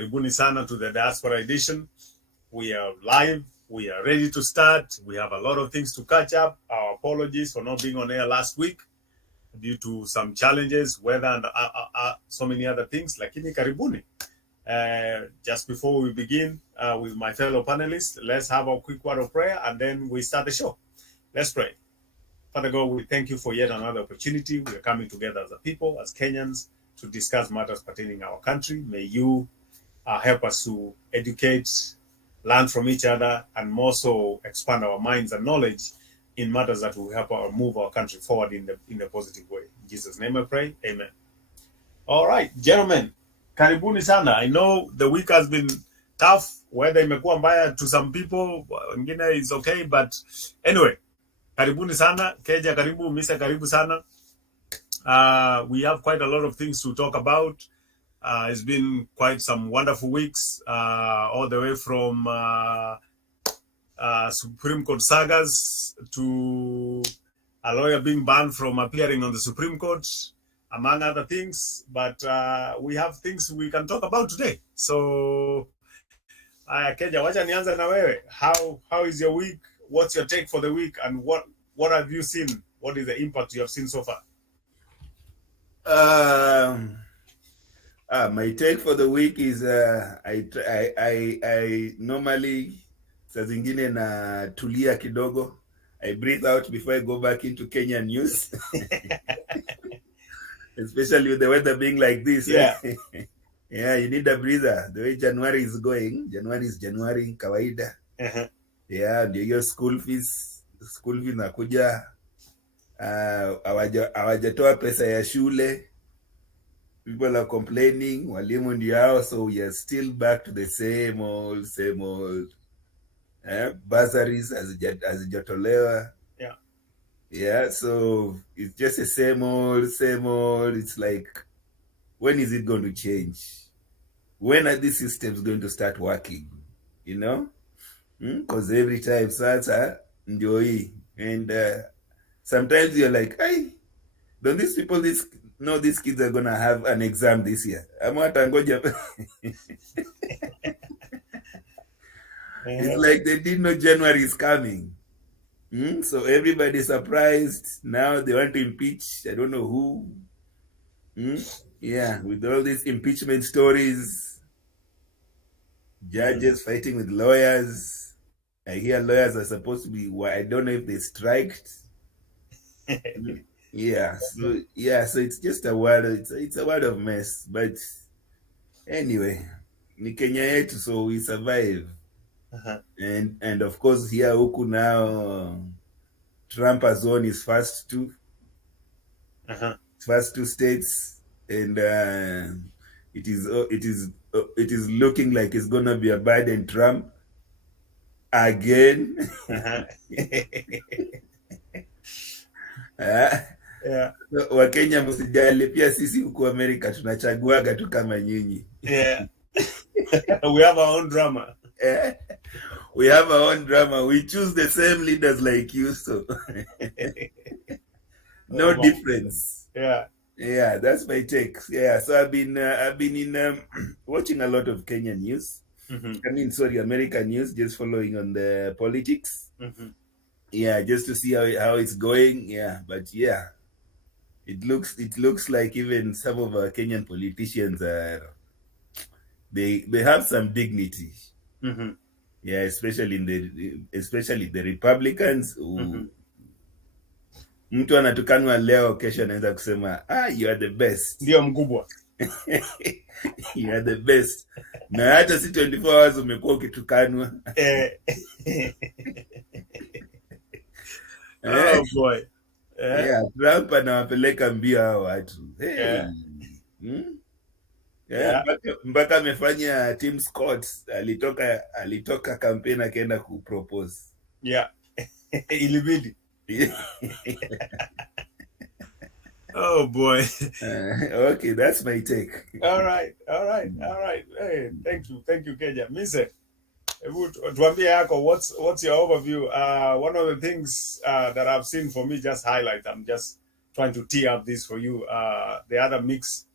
Karibuni sana to the Diaspora edition. We are live. We are ready to start. We have a lot of things to catch up. Our apologies for not being on air last week due to some challenges, weather, and so many other things. Lakini karibuni. Just before we begin with my fellow panelists, let's have a quick word of prayer and then we start the show. Let's pray. Father God, we thank you for yet another opportunity. We are coming together as a people, as Kenyans, to discuss matters pertaining our country. May you help us to educate, learn from each other, and more so expand our minds and knowledge in matters that will help move our country forward in a positive way. In Jesus' name I pray, amen. All right, gentlemen, karibuni sana. I know the week has been tough. Weather imekuwa mbaya to some people, wengine is okay, but anyway, karibuni sana. Keja karibu, Misa karibu sana. We have quite a lot of things to talk about. It's been quite some wonderful weeks, all the way from Supreme Court sagas to a lawyer being banned from appearing on the Supreme Court, among other things. But we have things we can talk about today. So, Keja, wacha nianze na wewe. How is your week? What's your take for the week? And what have you seen? What is the impact you have seen so far? My take for the week is I normally saa zingine na tulia kidogo. I breathe out before I go back into Kenyan news. Especially with the weather being like this. Yeah. Yeah, you need a breather. The way January is going, January is January kawaida. Uh-huh. Yeah, ndio hiyo school fees nakuja. Hawajatoa pesa ya shule. People are complaining, walimu ndio hao, so we are still back to the same old. Bursaries hazijatolewa. Yeah. Yeah, so it's just the same old. It's like, when is it going to change? When are these systems going to start working? You know? Because every time sasa ndio hii. And sometimes you're like, hey, don't these people know these kids are gonna have an exam this year? It's like they didn't know January is coming. So everybody's surprised. Now they want to impeach, I don't know who. Yeah, with all these impeachment stories, judges fighting with lawyers. I hear lawyers are supposed to be, I don't know if they striked. Yeah, so it's just a world. It's a world of mess. But anyway, ni Kenya yetu, so we survive. Uh-huh. And of course here huku now, Trump has won his first two states, and it is looking like it's gonna be a Biden Trump again. Uh-huh. Yeah. Wakenya msijali, pia sisi huku Amerika tunachaguaga tu kama nyinyi. Yeah. We have our own drama. We have our own drama. We choose the same leaders like you, so no difference. Yeah, that's my take. Yeah, so I've been in watching a lot of Kenyan news. Mm-hmm. American news, just following on the politics. Mm-hmm. Yeah, just to see how it's going. Yeah, but yeah, it looks like even some of our Kenyan politicians they have some dignity. Mm-hmm. Yeah, especially the Republicans who mtu anatukanwa leo, kesho anaweza kusema you are the best. Ndio mkubwa. You are the best. Na hata si 24 hours umekuwa ukitukanwa. Oh boy. Yeah, Trump anawapeleka mbio hao watu. Hey. Yeah. Mpaka amefanya Tim Scott alitoka campaign akaenda kupropose. Yeah. Ilibidi. Oh boy. Okay, that's my take. All right. Hey, thank you Keja. Mise, tuambie yako, what's your overview? One of the things that I've seen, for me, just highlight, I'm just trying to tee up this for you. The other mix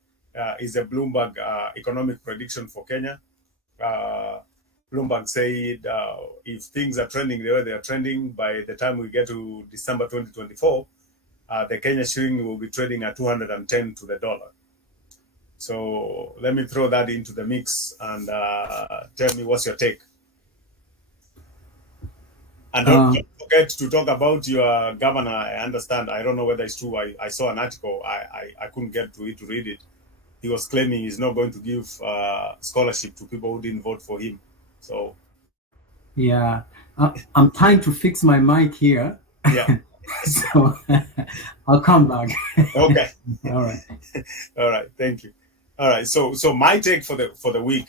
is a Bloomberg economic prediction for Kenya. Bloomberg said if things are trending the way they are trending, by the time we get to December 2024, the Kenya shilling will be trading at 210 to the dollar. So let me throw that into the mix and tell me what's your take. And don't forget to talk about your governor. I understand. I don't know whether it's true. I saw an article. I couldn't get to it to read it. He was claiming he's not going to give scholarship to people who didn't vote for him. So yeah, I'm trying to fix my mic here. yeah. So I'll come back. Okay. All right. All right. Thank you. All right. So my take for the week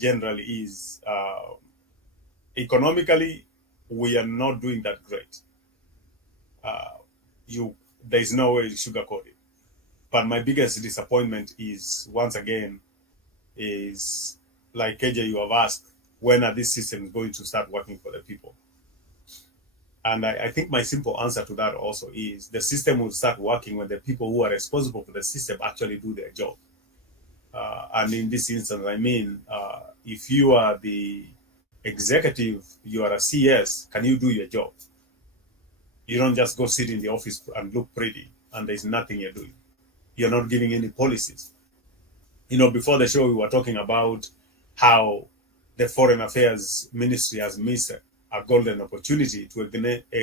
generally is economically we are not doing that great. There's no way to sugarcoat it. But my biggest disappointment is once again is like KJ, you have asked, when are these systems going to start working for the people? And I think my simple answer to that also is the system will start working when the people who are responsible for the system actually do their job. And in this instance, I mean, if you are the executive, you are a CS, can you do your job? You don't just go sit in the office and look pretty and there's nothing you're doing. You're not giving any policies. You know, before the show, we were talking about how the Foreign Affairs Ministry has missed a golden opportunity to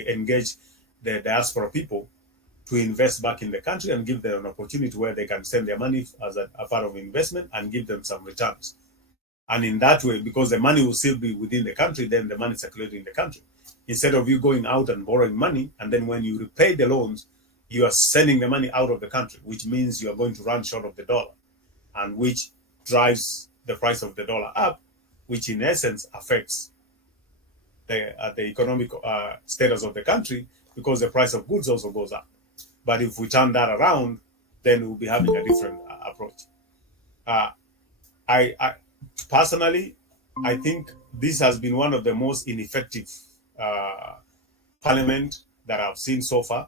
engage the diaspora people to invest back in the country and give them an opportunity where they can send their money as a part of investment and give them some returns. And in that way, because the money will still be within the country, then the money circulating in the country. Instead of you going out and borrowing money, and then when you repay the loans, you are sending the money out of the country, which means you are going to run short of the dollar, and which drives the price of the dollar up, which in essence affects the economic status of the country, because the price of goods also goes up. But if we turn that around, then we'll be having a different approach. I personally, I think this has been one of the most ineffective parliament that I've seen so far.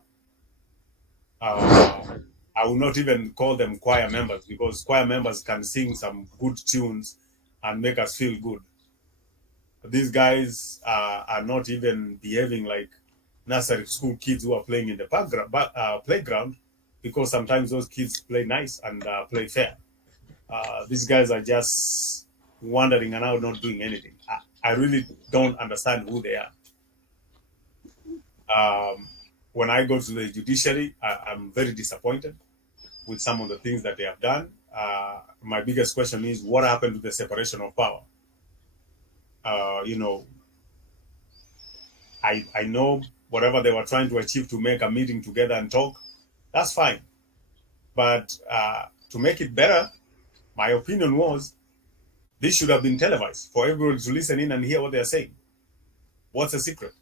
I will not even call them choir members, because choir members can sing some good tunes and make us feel good. These guys are not even behaving like nursery school kids who are playing in the playground, because sometimes those kids play nice and play fair. These guys are just wandering around, not doing anything. I really don't understand who they are. When I go to the judiciary, I'm very disappointed with some of the things that they have done. My biggest question is, what happened to the separation of power? You know, I know whatever they were trying to achieve to make a meeting together and talk, that's fine. But to make it better, my opinion was this should have been televised for everyone to listen in and hear what they're saying. What's the secret?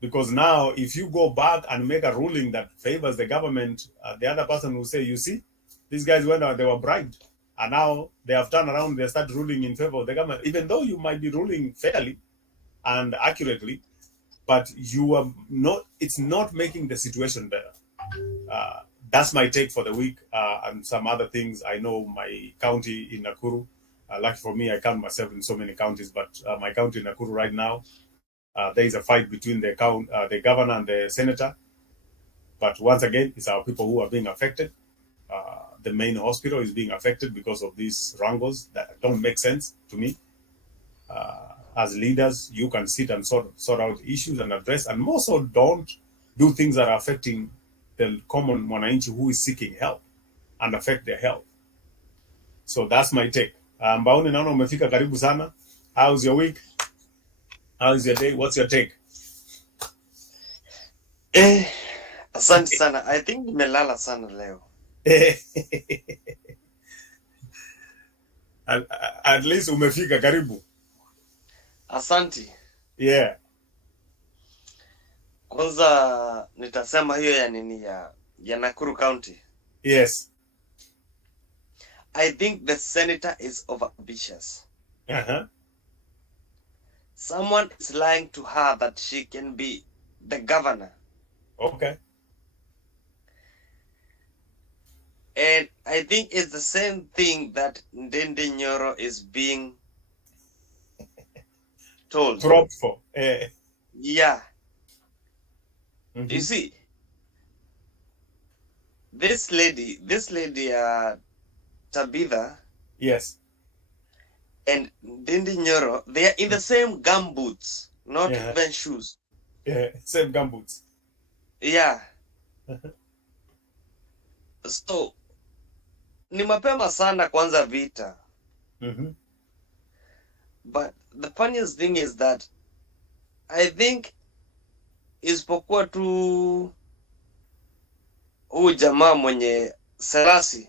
Because now, if you go back and make a ruling that favors the government, the other person will say, you see, these guys went out, they were bribed. And now they have turned around, they start ruling in favor of the government, even though you might be ruling fairly and accurately, but you are not, it's not making the situation better. That's my take for the week, and some other things. I know my county in Nakuru, lucky for me, I count myself in so many counties, but my county in Nakuru right now, there is a fight between the governor and the senator. But once again, it's our people who are being affected. The main hospital is being affected because of these wrangles that don't make sense to me. As leaders, you can sit and sort out issues and address, and more so don't do things that are affecting the common mwananchi who is seeking help and affect their health. So that's my take. Mbaoni, naona umefika karibu sana. How's your week? How's your day? What's your take? Asante sana. I think nimelala sana leo. At least umefika karibu. Asante. Yeah. Kwanza nitasema hiyo ya nini ya Nakuru County. Yes. I think the senator is overambitious. Uh-huh. Someone is lying to her that she can be the governor. Okay. And I think it's the same thing that Ndindi Nyoro is being told. Dropped for. Yeah. Mhm. You see, this lady, Tabitha Yes. and Dindi Nyoro, they are in the same gumboots, not Yeah. even shoes. Same gumboots. Yeah. So ni mapema sana kwanza vita. Mhm. But the funniest thing is that I think isipokuwa tu huyu jamaa mwenye Serasi,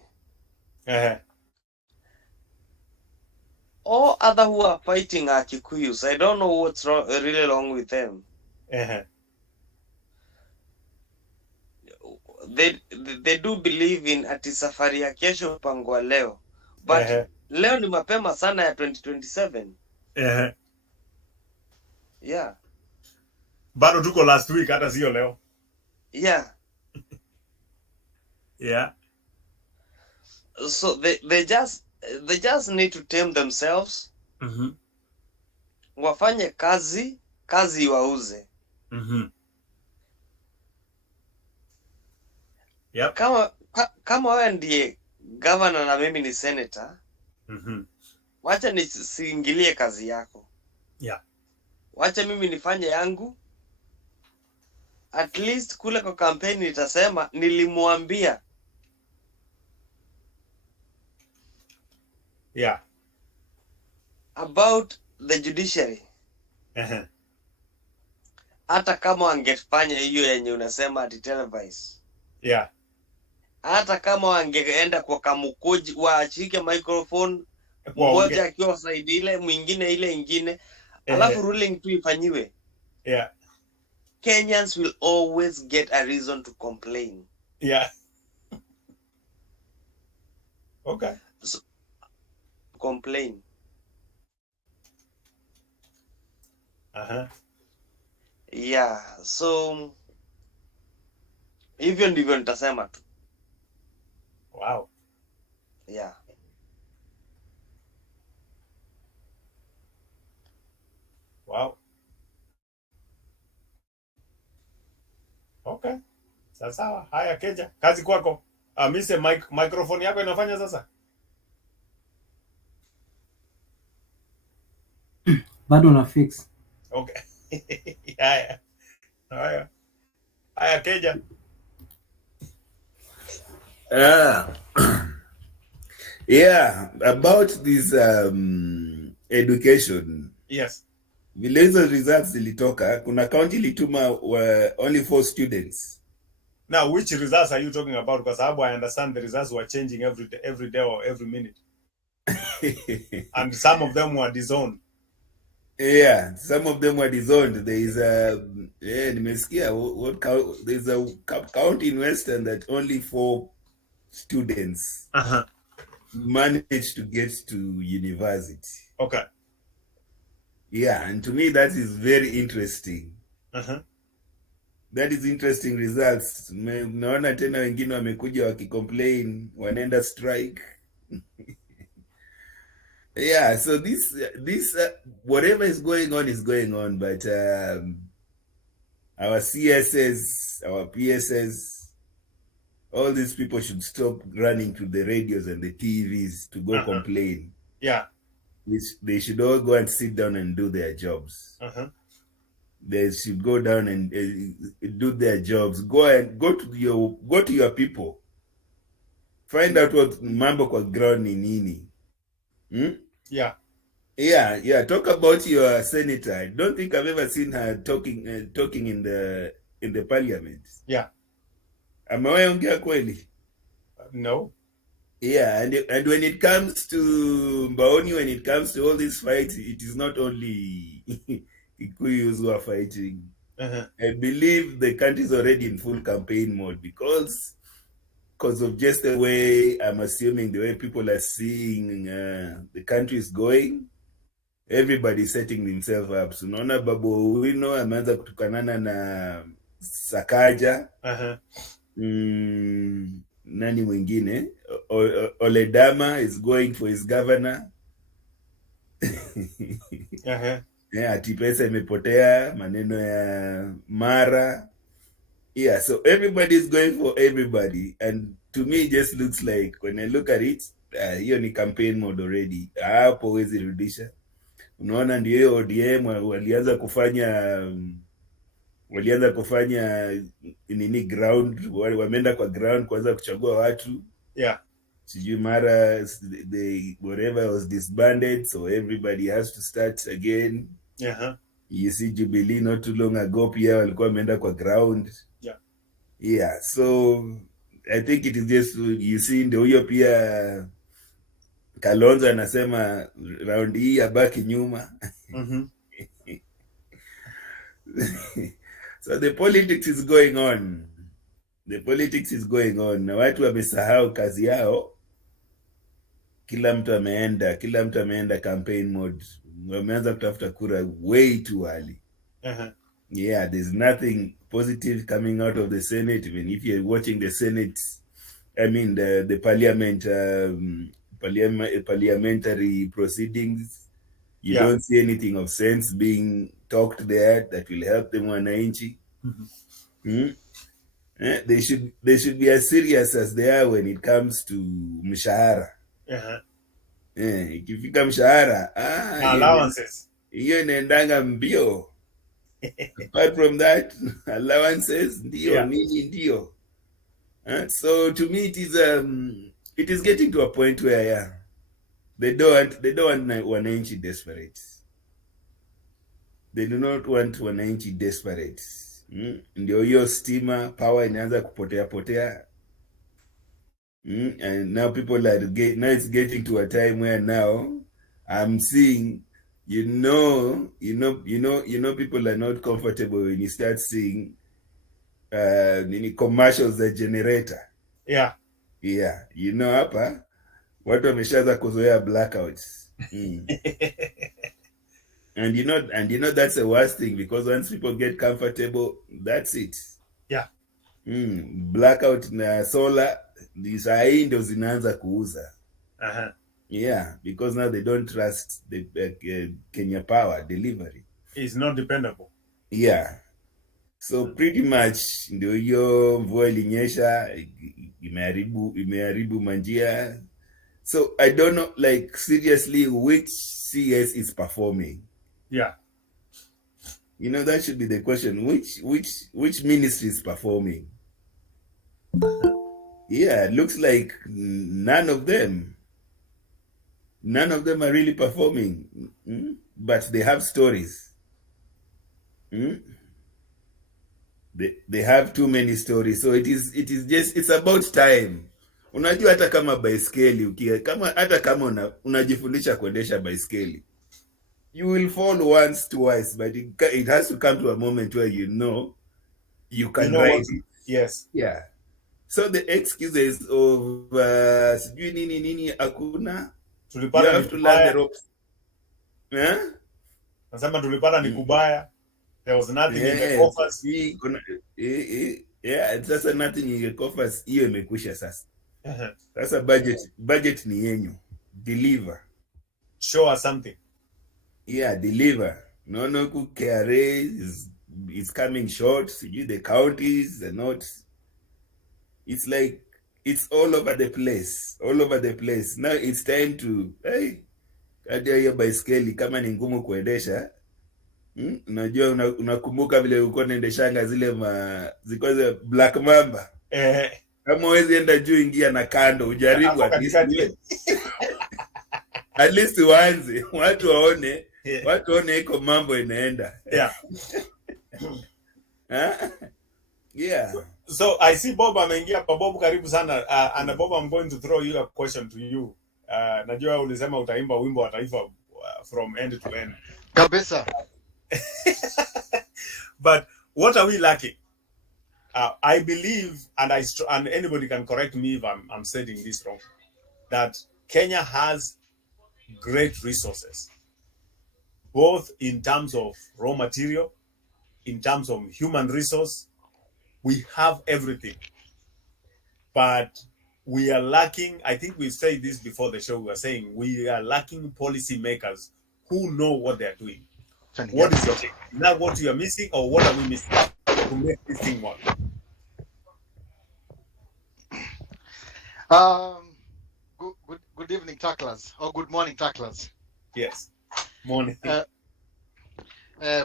all other who are fighting are Kikuyus. I don't know what's wrong, really wrong with them. They do believe in ati safari ya kesho pangwa leo, but leo ni mapema sana ya 2027. Yeah. Bado tuko last week, hata sio leo. Yeah. Yeah. So they just need to tame themselves. Mhm. Wafanye kazi wauze. Mhm. Yep. Kama wewe ndiye governor na mimi ni senator, wacha nisiingilie kazi yako. Yeah. Wacha mimi nifanye yangu. At least kule kwa campaign nitasema nilimwambia. Yeah. About the judiciary. Hata kama angefanya hiyo yenye unasema ati televise. Yeah. Hata kama wangeenda kwa Kamukoji waachike microphone, mmoja akiwa side ile, mwingine ile ingine, alafu ruling tu ifanyiwe. Yeah. Kenyans will always get a reason to complain. Yeah. Okay. So, complain. Yeah, so hivyo ndivyo nitasema tu. Wow. Yeah. Wow. Okay. Sawa. Haya Keja, kazi kwako. Mise microphone yako inafanya sasa? Bado na fix. Okay. Haya. Haya Keja. Yeah, about this education. Yes. Vile hizo results zilitoka, kuna county ilituma only 4 students. Now, which results are you talking about? Because I understand the results were changing every day or every minute. And some of them were disowned. Yeah, some of them were disowned. There is nimesikia there's a county in Western that only 4 students managed to get to university. Okay. Yeah, and to me that is very interesting. That is interesting results. Naona tena wengine wamekuja wakicomplain, wanaenda strike. Yeah, so this whatever is going on, but our CSS, our PSS, all these people should stop running to the radios and the TVs to go complain. Yeah. They should all go and sit down and do their jobs. They should go down and do their jobs. Go to your people. Find out what mambo kwa ground ni nini. Yeah. Yeah. Talk about your senator. I don't think I've ever seen her talking in the parliament. Yeah. Amewahi ongea kweli? No. Yeah, and when it comes to Mbaoni, when it comes to all these fights, it is not only Kikuyus who are fighting. I believe the country is already in full campaign mode because of just the way, I'm assuming, the way people are seeing the country is going. Everybody setting themselves up. So naona Babu Owino ameanza kutukanana na Sakaja. Nani mwingine? Oledama is going for his governor. ati pesa imepotea, maneno ya Mara. Yeah, so everybody's going for everybody, and to me it just looks like, when I look at it, hiyo ni campaign mode already. Hapo huwezi rudisha. Unaona, ndio hiyo ODM walianza kufanya nini, ground, wameenda kwa ground kuanza kuchagua watu. Yeah. Sijui Mara, they whatever was disbanded, so everybody has to start again. You see Jubilee not too long ago pia walikuwa wameenda kwa ground. Yeah, so I think it is just, you see, ndio huyo pia Kalonzo anasema round hii abaki nyuma. So the politics is going on. Na watu wamesahau kazi yao. Kila mtu ameenda campaign mode. Wameanza kutafuta kura way too early. Yeah, there's nothing positive coming out of the Senate. Even if you're watching the Senate, I mean the parliamentary proceedings, you don't see anything of sense being talked there that will help them wananchi. They should be as serious as they are when it comes to mshahara. Ikifika mshahara, allowances, hiyo inaendanga mbio. Apart from that, allowances ndio nini ndio. So to me it is getting to a point where they don't want wananchi desperate. They do not want wananchi desperate. Ndio hiyo stima power inaanza kupotea. And now people are now it's getting to a time where now I'm seeing, people are not comfortable when you start seeing commercials za generator. Yeah. Hapa watu wameshaanza kuzoea blackouts. And that's the worst thing, because once people get comfortable, that's it. Yeah. Blackout na solar, these are ndio zinaanza kuuza. Yeah, because now they don't trust the Kenya Power delivery. It's not dependable. Yeah. So pretty much ndio hiyo mvua ilinyesha, imeharibu manjia. So I don't know, like, seriously, which CS is performing? Yeah. That should be the question. Which ministry is performing? Yeah, it looks like none of them are really performing. But they have stories. They have too many stories. So it is just, it's about time. Unajua hata kama baiskeli, hata kama unajifundisha kuendesha baiskeli, you will fall once, twice, but it has to come to a moment where you can ride it. Yes. Yeah. So the excuses of sijui nini akuna, you have to learn the ropes. Nasema tulipata ni kubaya. There was nothing in the coffers. Yeah, sasa nothing in the coffers, hiyo imekwisha sasa. Sasa budget ni yenyu. Deliver. Show us something. Yeah, deliver. No, KRA is coming short. The counties are not. It's like it's all over the place. Now it's time to, kadia hiyo baiskeli kama ni ngumu kuendesha. Unajua unakumbuka vile ulikuwa unaendeshanga zile Black Mamba. Kama huwezi enda juu, ingia na kando, ujaribu at least uanze, watu waone iko mambo inaenda. Yeah. So I see Bob ameingia. Bob, karibu sana. And Bob, I'm going to throw you a question to you. Najua ulisema utaimba wimbo wa taifa from end to end. Kabisa. But what are we lacking? I believe, and anybody can correct me if I'm saying this wrong, that Kenya has great resources, both in terms of raw material, in terms of human resource. We have everything, but we are lacking. I think we said this before the show. We were saying we are lacking policy makers who know what they're doing, What is your take? Is that what you are missing, or what are we missing to make this thing work? Good evening, tacklers, or good morning, tacklers. Yes. Morning.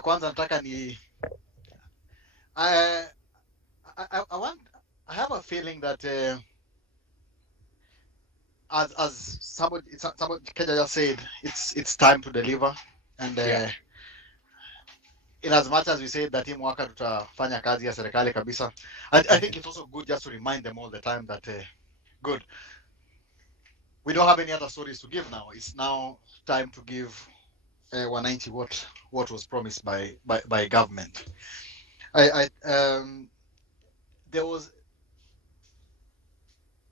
Kwanza nataka ni I have a feeling that as somebody Kenya just said, it's time to deliver, and in as much as we say that hii mwaka tutafanya kazi ya serikali kabisa, I think it's also good just to remind them all the time that good, we don't have any other stories to give now. It's now time to give 190 what was promised by government. There was,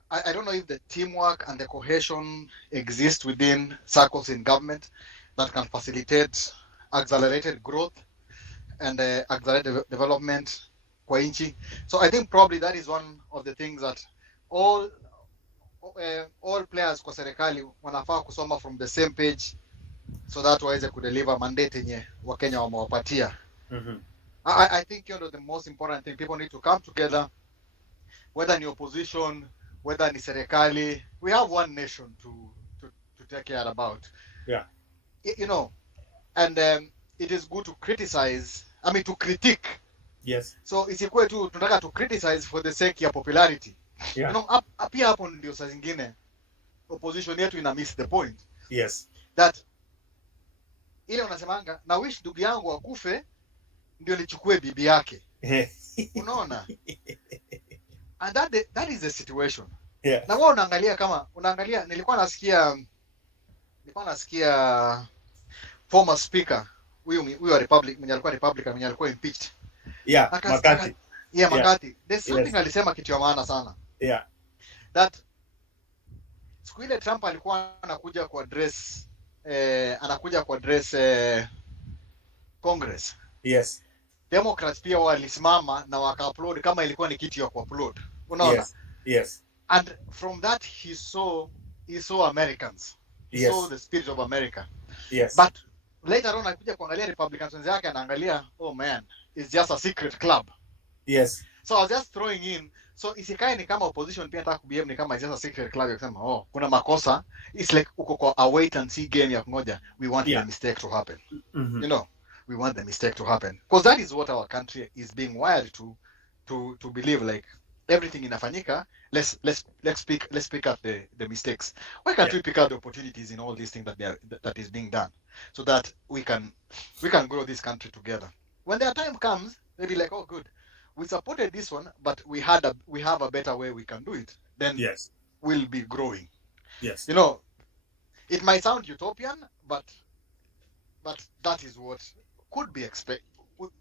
I don't know if the teamwork and the cohesion exist within circles in government that can facilitate accelerated growth and accelerated development kwa nchi. So I think probably that is one of the things that all players kwa serikali wanafaa kusoma from the same page, so that waweze kudeliver mandate yenye Wakenya wamewapatia. I think the most important thing, people need to come together, whether in opposition, whether in serikali. We have one nation to take care about. Yeah. And it is good to criticize, to critique. Yes. So isikuwe tu tunataka to criticize for the sake ya popularity. Yeah. Pia hapo ndio saa zingine opposition yetu ina miss the point. Yes. That ile unasemanga na wish ndugu yangu akufe ndio nichukue bibi yake. Unaona? And that is the situation. Yeah. Na wewe unaangalia nilikuwa nasikia former speaker huyu wa Republic mwenye alikuwa Republican mwenye alikuwa impeached. Yeah, Makati. Makati. There's something alisema kitu ya maana sana. Yeah. That siku ile Trump alikuwa anakuja ku address Congress. Yes. Democrats pia walisimama na waka-upload kama ilikuwa ni kitu ya ku-upload. Unaona? Yes. Yes. And from that he saw Americans. He saw the spirit of America. Yes. But later on akuja kuangalia Republicans wenzake anaangalia, oh man, it's just a secret club. Yes. So I was just throwing in, so isikae ni kama opposition pia nataka kubehave ni kama it's just a secret club ya kusema kuna makosa. It's like uko kwa a wait and see game ya kungoja. We want the mistake to happen. We want the mistake to happen, because that is what our country is being wired to believe, like everything inafanyika, let's pick up the mistakes. Why can't we pick up the opportunities in all these things that is being done, so that we can grow this country together? When their time comes, they'll be like, oh good, we supported this one, but we have a better way we can do it. Then we'll be growing. Yes. It might sound utopian, but that is what could be expected.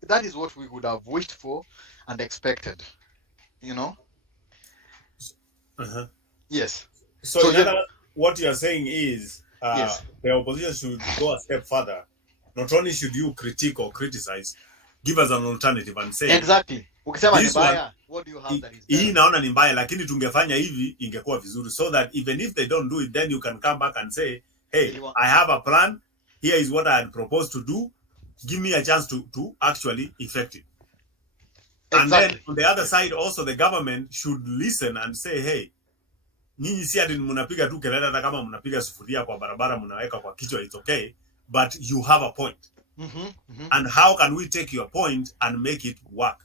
That is what we would have wished for and expected. Yes. So what you are saying is the opposition should go a step further. Not only should you critique or criticize, give us an alternative and say exactly. Ukisema ni mbaya, what do you have that is better? Hii naona ni mbaya, lakini tungefanya hivi ingekuwa vizuri, so that even if they don't do it, then you can come back and say, hey, I have a plan. Here is what I had proposed to do. Give me a chance to actually effect it. Exactly. And then on the other side, also the government should listen and say, hey, nyinyi si ati mnapiga tu kelele, hata kama mnapiga sufuria kwa barabara mnaweka kwa kichwa, it's okay, but you have a point. And how can we take your point and make it work?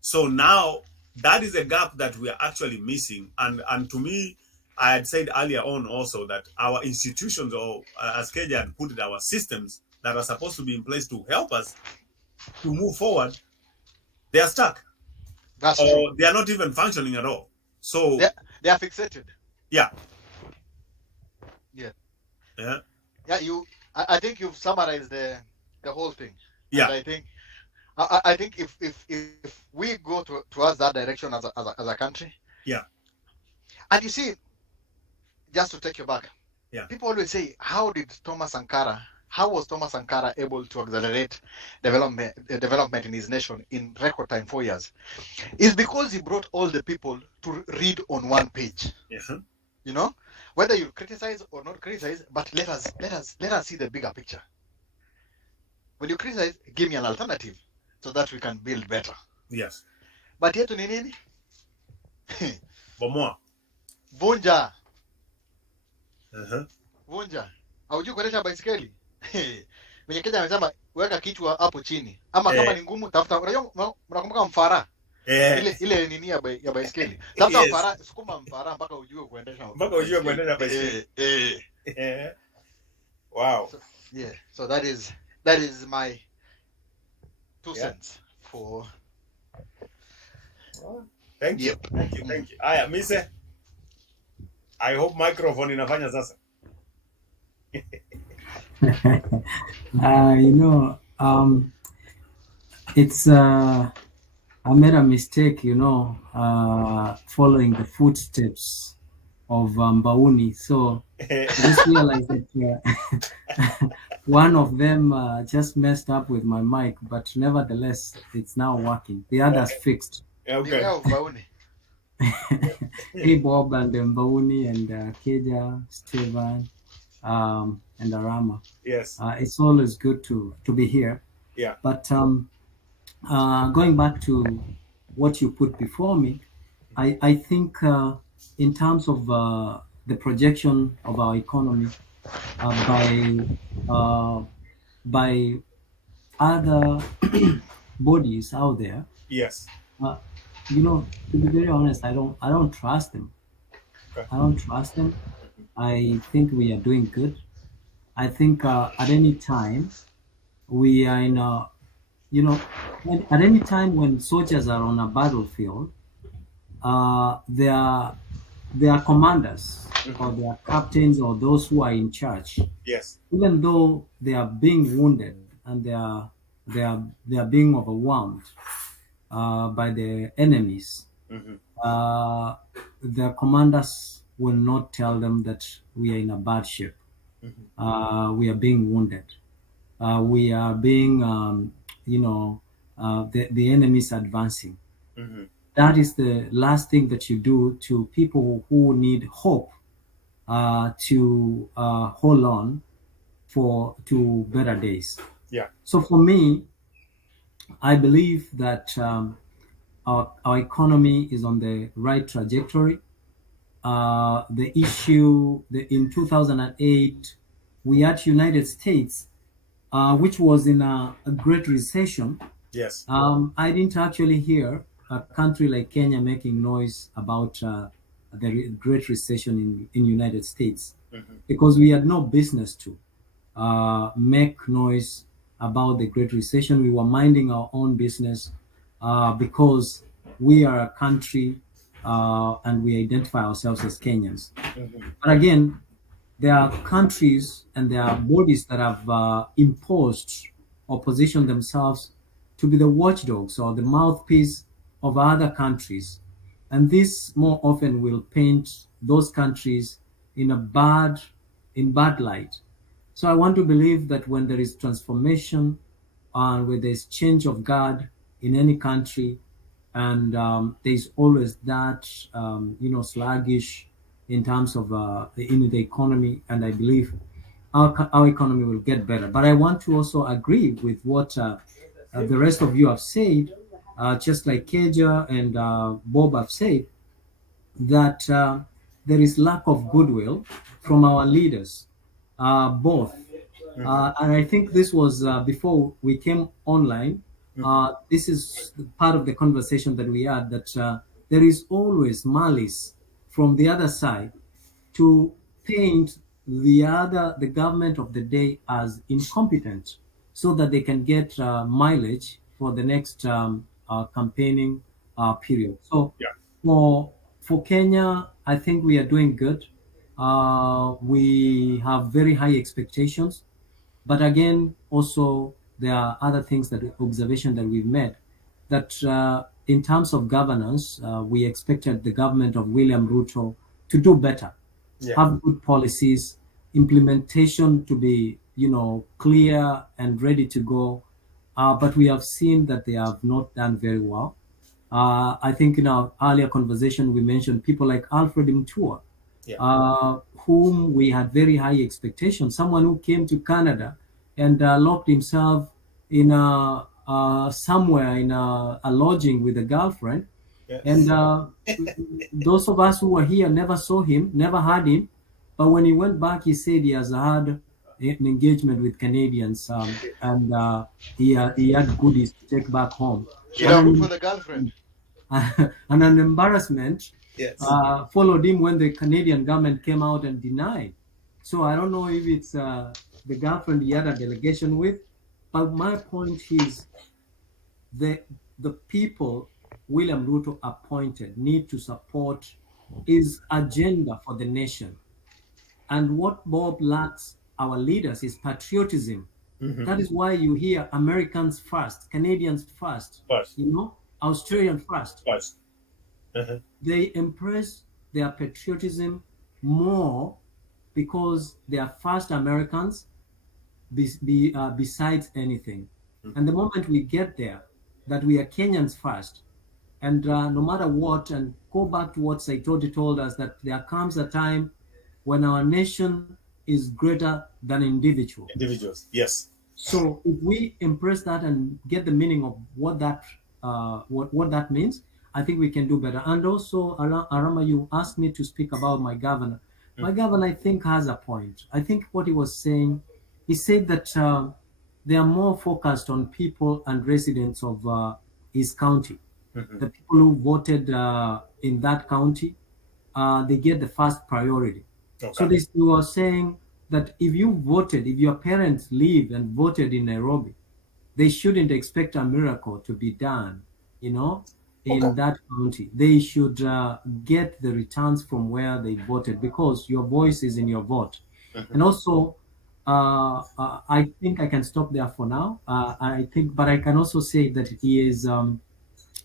So now that is a gap that we are actually missing. And to me, I had said earlier on also that our institutions, or as Keja had put it, our systems that are supposed to be in place to help us to move forward, they are stuck. That's true. They are not even functioning at all. So they are fixated. Yeah. Yeah. Yeah. Yeah. I think you've summarized the whole thing. Yeah. And I think if we go towards that direction as a country. Yeah. And you see, just to take you back. Yeah. People always say, how was Thomas Sankara able to accelerate development in his nation in record time, 4 years? It's because he brought all the people to read on one page. Yeah. Whether you criticize or not criticize, but let us see the bigger picture. when you criticize, give me an alternative so that we can build better. Yes. But yetu ni nini? Bomoa. Vunja. Uh-huh. Vunja. Haujui kuendesha baisikeli? Mwenye Kenya amesema weka kichwa hapo chini. Ama kama ni ngumu tafuta. Unajua mnakumbuka mfara? Ile nini ya baisikeli. Tafuta mfara, sukuma mfara mpaka ujue kuendesha. Mpaka ujue kuendesha baisikeli. Wow. So that is my 2 cents for. Thank you. Aya, Mise. I hope microphone inafanya sasa. It's I made a mistake, following the footsteps of Mbauni. So I just realized that one of them just messed up with my mic, but nevertheless, it's now working. The other's fixed. Okay. Hey, Bob and Mbauni and Keja, Steven, and Arama. Yes. It's always good to be here. Yeah. But going back to what you put before me, I think in terms of the projection of our economy by other bodies out there. Yes. To be very honest, I don't trust them. Okay. I don't trust them. I think we are doing good. I think at any time we are in a, at any time when soldiers are on a battlefield, they are commanders or they are captains or those who are in charge. Yes. Even though they are being wounded and they are being overwhelmed by the enemies, their commanders will not tell them that we are in a bad shape. We are being wounded. We are being, the enemy is advancing. That is the last thing that you do to people who need hope to hold on to better days. Yeah. So for me, I believe that our economy is on the right trajectory. The issue in 2008, we had United States, which was in a great recession. Yes. I didn't actually hear a country like Kenya making noise about the great recession in United States, because we had no business to make noise about the great recession. We were minding our own business because we are a country and we identify ourselves as Kenyans. But again, there are countries and there are bodies that have imposed or positioned themselves to be the watchdogs or the mouthpiece of other countries. And this more often will paint those countries in bad light. So I want to believe that when there is transformation and when there's change of guard in any country, and there's always that, sluggish in terms of in the economy, and I believe our economy will get better. But I want to also agree with what the rest of you have said, just like Keja and Bob have said, that there is lack of goodwill from our leaders, both. And I think this was before we came online. This is part of the conversation that we had, that there is always malice from the other side to paint the government of the day as incompetent, so that they can get mileage for the next campaigning period. So for Kenya, I think we are doing good. We have very high expectations, but again, also there are other things observation that we've made, that in terms of governance, we expected the government of William Ruto to do better, have good policies, implementation to be, clear and ready to go. But we have seen that they have not done very well. I think in our earlier conversation, we mentioned people like Alfred Mutua, whom we had very high expectations, someone who came to Canada and locked himself in somewhere in a lodging with a girlfriend. Yes. And those of us who were here never saw him, never had him. But when he went back, he said he has had an engagement with Canadians, and he had goodies to take back home. You know, good for the girlfriend. And an embarrassment Yes. followed him when the Canadian government came out and denied. So I don't know if it's the girlfriend he had a delegation with, but my point is the people William Ruto appointed need to support his agenda for the nation. And what Bob lacks our leaders is patriotism. That is why you hear Americans first, Canadians first, First. Australian first. First. They impress their patriotism more because they are first Americans besides anything. And the moment we get there, that we are Kenyans first, and no matter what, and go back to what Saitoti told us, that there comes a time when our nation is greater than individual. Individuals, yes. So if we embrace that and get the meaning of what that what that means, I think we can do better. And also, Arama, you asked me to speak about my governor. My governor, I think, has a point. I think what he was saying, he said that they are more focused on people and residents of his county. The people who voted in that county, they get the first priority. Okay. So this, you are saying that if you voted, if your parents live and voted in Nairobi, they shouldn't expect a miracle to be done, in that county. They should get the returns from where they voted, because your voice is in your vote. And also, I think I can stop there for now. But I can also say that he is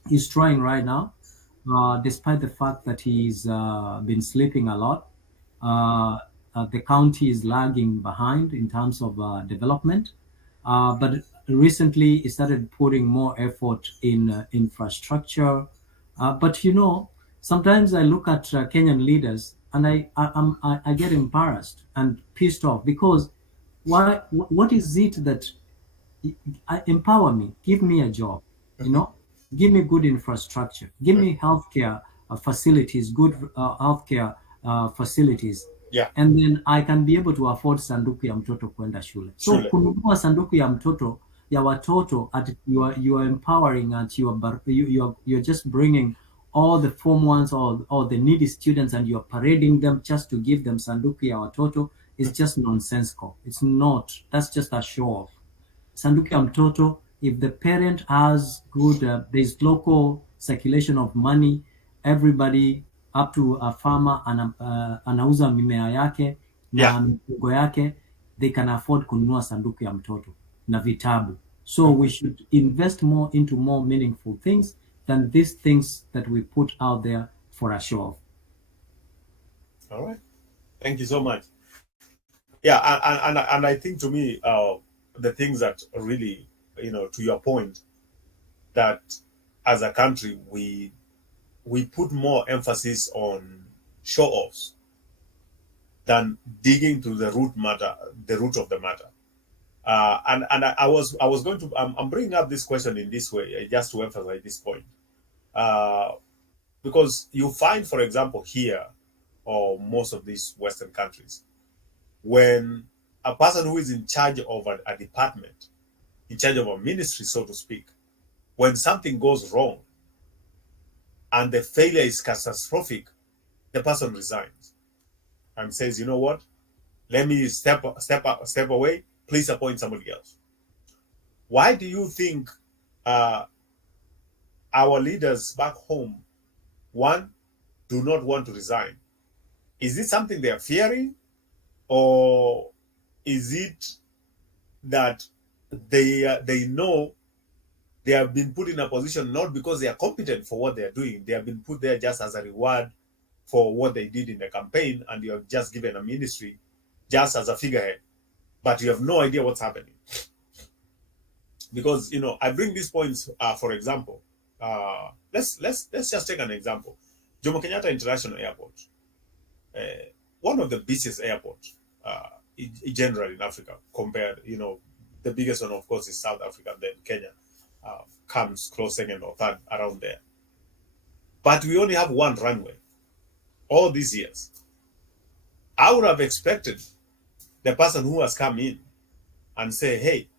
he's trying right now, despite the fact that he's been sleeping a lot. The county is lagging behind in terms of development, but recently he started putting more effort in infrastructure. But sometimes I look at Kenyan leaders and I get embarrassed and pissed off, because what is it that empower me, give me a job, give me good infrastructure, give me healthcare facilities, good healthcare facilities. Yeah. And then I can be able to afford sanduku ya mtoto kwenda shule. So kununua sanduku ya mtoto ya watoto, you are empowering, and you're just bringing all the form ones or the needy students, and you're parading them just to give them sanduku ya watoto. Is just nonsensical. It's not. That's just a show off. Sanduku ya mtoto, if the parent has good, there's local circulation of money, everybody up to a farmer anauza mimea yake na mifugo yake, they can afford kununua sanduku ya mtoto na vitabu. So we should invest more into more meaningful things than these things that we put out there for a show off. All right. Thank you so much. Yeah, and I think, to me, the things that really, to your point, that as a country we put more emphasis on show-offs than digging to the root of the matter. And I was going to, I'm bringing up this question in this way just to emphasize this point, because you find, for example, here or most of these Western countries, when a person who is in charge of a department, in charge of a ministry, so to speak, when something goes wrong and the failure is catastrophic, the person resigns and says, you know what, let me step away, please appoint somebody else. Why do you think our leaders back home, one, do not want to resign? Is it something they are fearing, or is it that they know they have been put in a position not because they are competent for what they are doing? They have been put there just as a reward for what they did in the campaign, and you have just given a ministry just as a figurehead, but you have no idea what's happening. Because I bring these points, for example, let's just take an example. Jomo Kenyatta International Airport, one of the busiest airports in general in Africa, compared, the biggest one, of course, is South Africa. Then Kenya comes close second or third around there. But we only have one runway all these years. I would have expected the person who has come in and say, hey,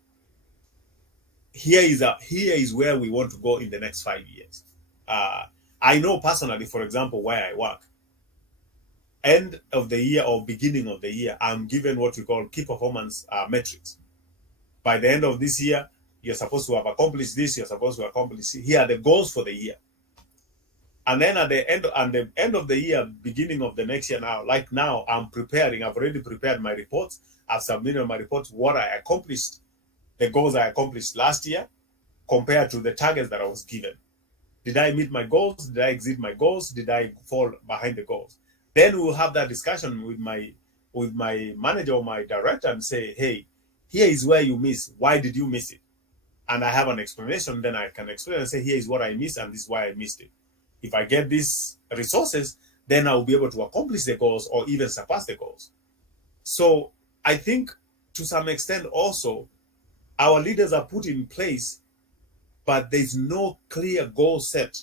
here is where we want to go in the next 5 years. I know personally, for example, where I work, end of the year or beginning of the year, I'm given what we call key performance metrics. By the end of this year, you're supposed to have accomplished this, you're supposed to accomplish it. Here are the goals for the year. And then at the end of the year, beginning of the next year now, like now, I'm preparing, I've already prepared my reports, I've submitted my reports, what I accomplished, the goals I accomplished last year, compared to the targets that I was given. Did I meet my goals? Did I exceed my goals? Did I fall behind the goals? Then we'll have that discussion with my manager or my director and say, hey, here is where you miss. Why did you miss it? And I have an explanation. Then I can explain and say, here is what I missed and this is why I missed it. If I get these resources, then I'll be able to accomplish the goals or even surpass the goals. So I think to some extent also, our leaders are put in place, but there's no clear goal set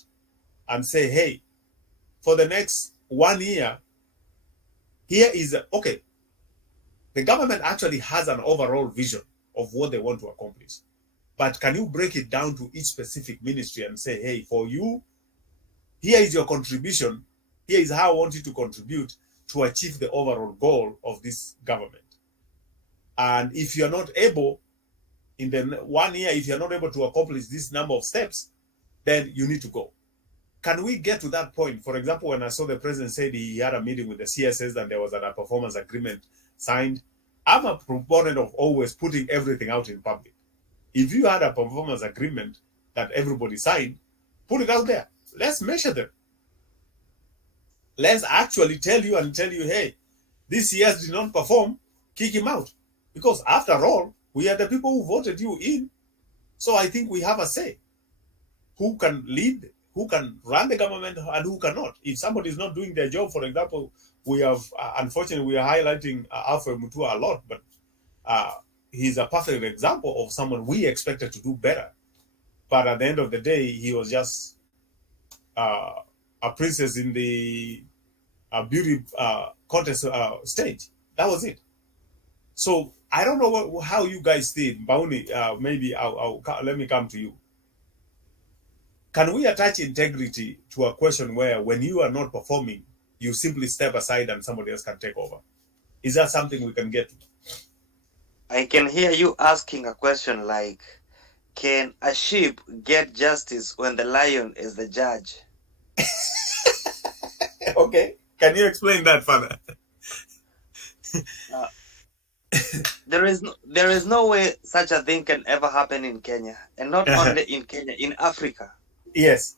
and say, hey, for the next 1 year, here is, okay, the government actually has an overall vision of what they want to accomplish. But can you break it down to each specific ministry and say, hey, for you, here is your contribution. Here is how I want you to contribute to achieve the overall goal of this government. And if you're not able, in the 1 year, if you're not able to accomplish this number of steps, then you need to go. Can we get to that point? For example, when I saw the president said he had a meeting with the CSS and there was a performance agreement signed, I'm a proponent of always putting everything out in public. If you had a performance agreement that everybody signed, put it out there. Let's measure them. Let's actually tell you, hey, this CS did not perform, kick him out. Because after all, we are the people who voted you in. So I think we have a say. Who can lead, who can run the government, and who cannot. If somebody is not doing their job, for example, we have, unfortunately, we are highlighting Alfred Mutua a lot, but he's a perfect example of someone we expected to do better. But at the end of the day, he was just a princess in the beauty contest stage. That was it. So I don't know how you guys did. Bauni, maybe let me come to you. Can we attach integrity to a question where when you are not performing, you simply step aside and somebody else can take over? Is that something we can get to? I can hear you asking a question like, can a sheep get justice when the lion is the judge? Okay. Can you explain that further? There is no way such a thing can ever happen in Kenya, and not only in Kenya, in Africa. Yes.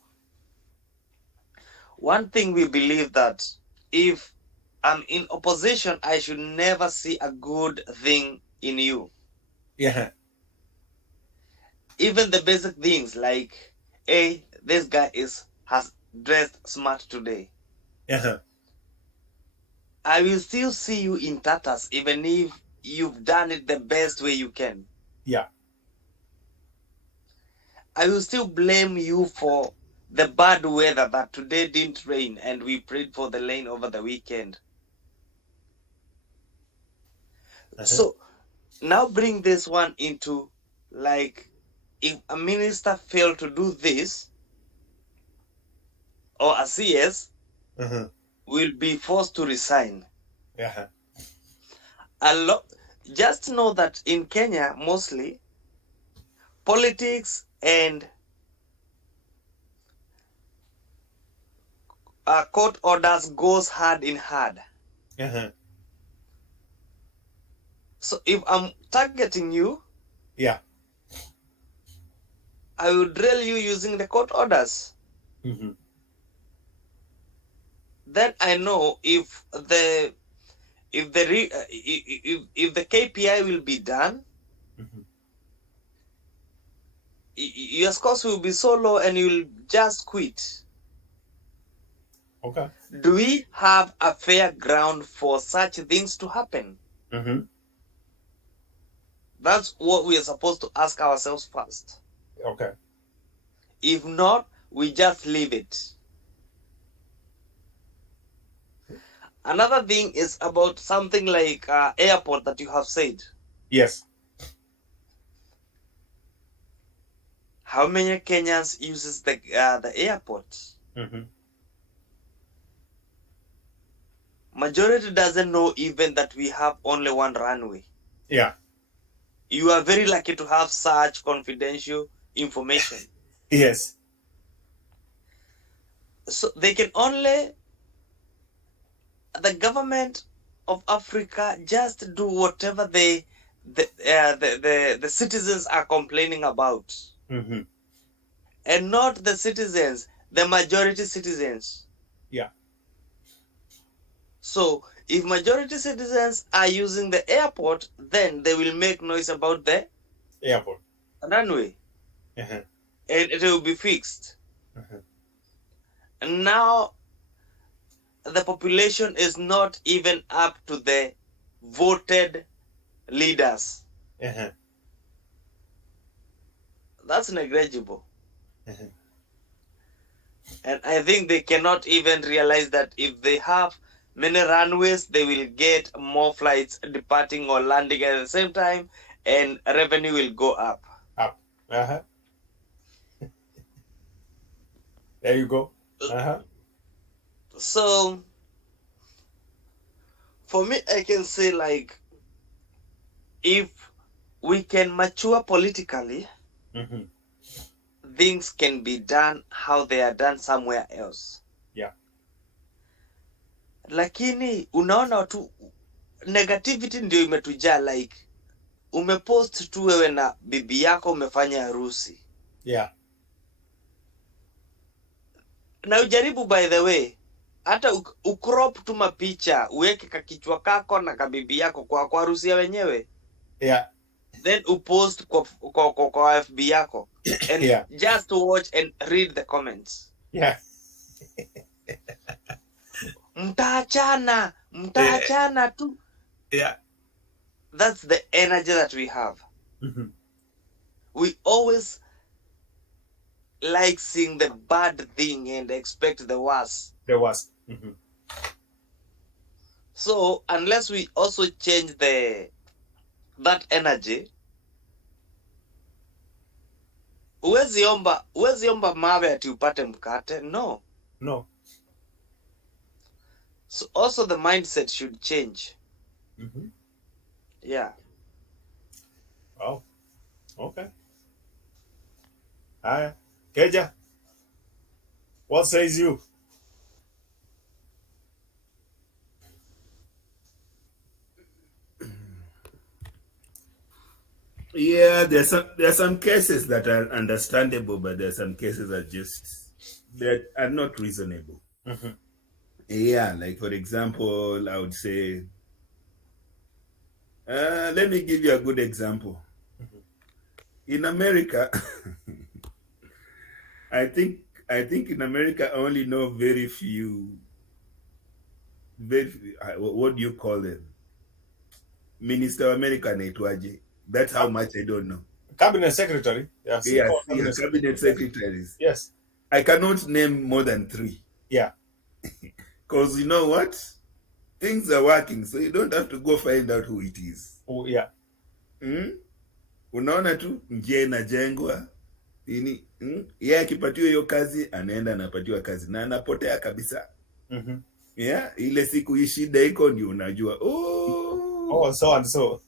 One thing we believe that if I'm in opposition, I should never see a good thing in you. Yeah. Even the basic things like, hey, this guy has dressed smart today. Yeah. I will still see you in tatters, even if you've done it the best way you can. Yeah. I will still blame you for the bad weather that today didn't rain and we prayed for the rain over the weekend. So now bring this one into, like, if a minister failed to do this, or a CS will be forced to resign. Yeah. Just know that in Kenya, mostly, politics and court orders goes hand in hand. So if I'm targeting you, yeah, I will drill you using the court orders. Then I know if the KPI will be done, your scores will be so low and you'll just quit. Okay. Do we have a fair ground for such things to happen? That's what we are supposed to ask ourselves first. Okay. If not, we just leave it. Another thing is about something like airport that you have said. Yes. How many Kenyans uses the airport? Mm-hmm. Majority doesn't know even that we have only one runway. Yeah. You are very lucky to have such confidential information. Yes. So they can only, the government of Africa just do whatever the citizens are complaining about. Mm-hmm. And not the citizens, the majority citizens. Yeah. So if majority citizens are using the airport, then they will make noise about the Airport. runway. Uh-huh. And it will be fixed. Uh-huh. And now the population is not even up to the voted leaders. Uh-huh. That's negligible. Uh-huh. And I think they cannot even realize that if they have many runways, they will get more flights departing or landing at the same time, and revenue will go up. Up. Uh-huh. There you go. Uh-huh. So for me, I can say, like, if we can mature politically, Mm-hmm. things can be done how they are done somewhere else. Yeah. Lakini unaona tu negativity ndio imetujaa, like umepost tu wewe na bibi yako umefanya harusi. Yeah. Na ujaribu, by the way, hata ukrop tu mapicha uweke kakichwa kako na kabibi yako kwa harusi ya wenyewe. Yeah. Then upost kwa FB yako and Yeah. just to watch and read the comments. Yeah. Mtaachana tu. Yeah. That's the energy that we have. Mm-hmm. We always like seeing the bad thing and expect the worst. There was. Mm-hmm. So unless we also change that energy, huwezi omba mawe ati upate mkate. No. So also the mindset should change. Mm-hmm. Yeah. Oh. Okay. Haya. Keja. What says you? Yeah, there are some cases that are understandable, but there are some cases that are not reasonable. Mm-hmm. Yeah, like for example, I would say, let me give you a good example. Mm-hmm. In America, I think in America I only know very few, what do you call them? Minister of America naitwaje? That's how much I don't know. Cabinet secretary. Yeah, cabinet secretaries. Yes. I cannot name more than 3. Yeah. Because you know what? Things are working, so you don't have to go find out who it is. Oh, yeah. Unaona tu njia inajengwa ini yeye akipatiwa hiyo kazi anaenda anapatiwa kazi na anapotea kabisa. Mm-hmm. Yeah, ile siku hii shida iko ndio unajua. Oh, so and so.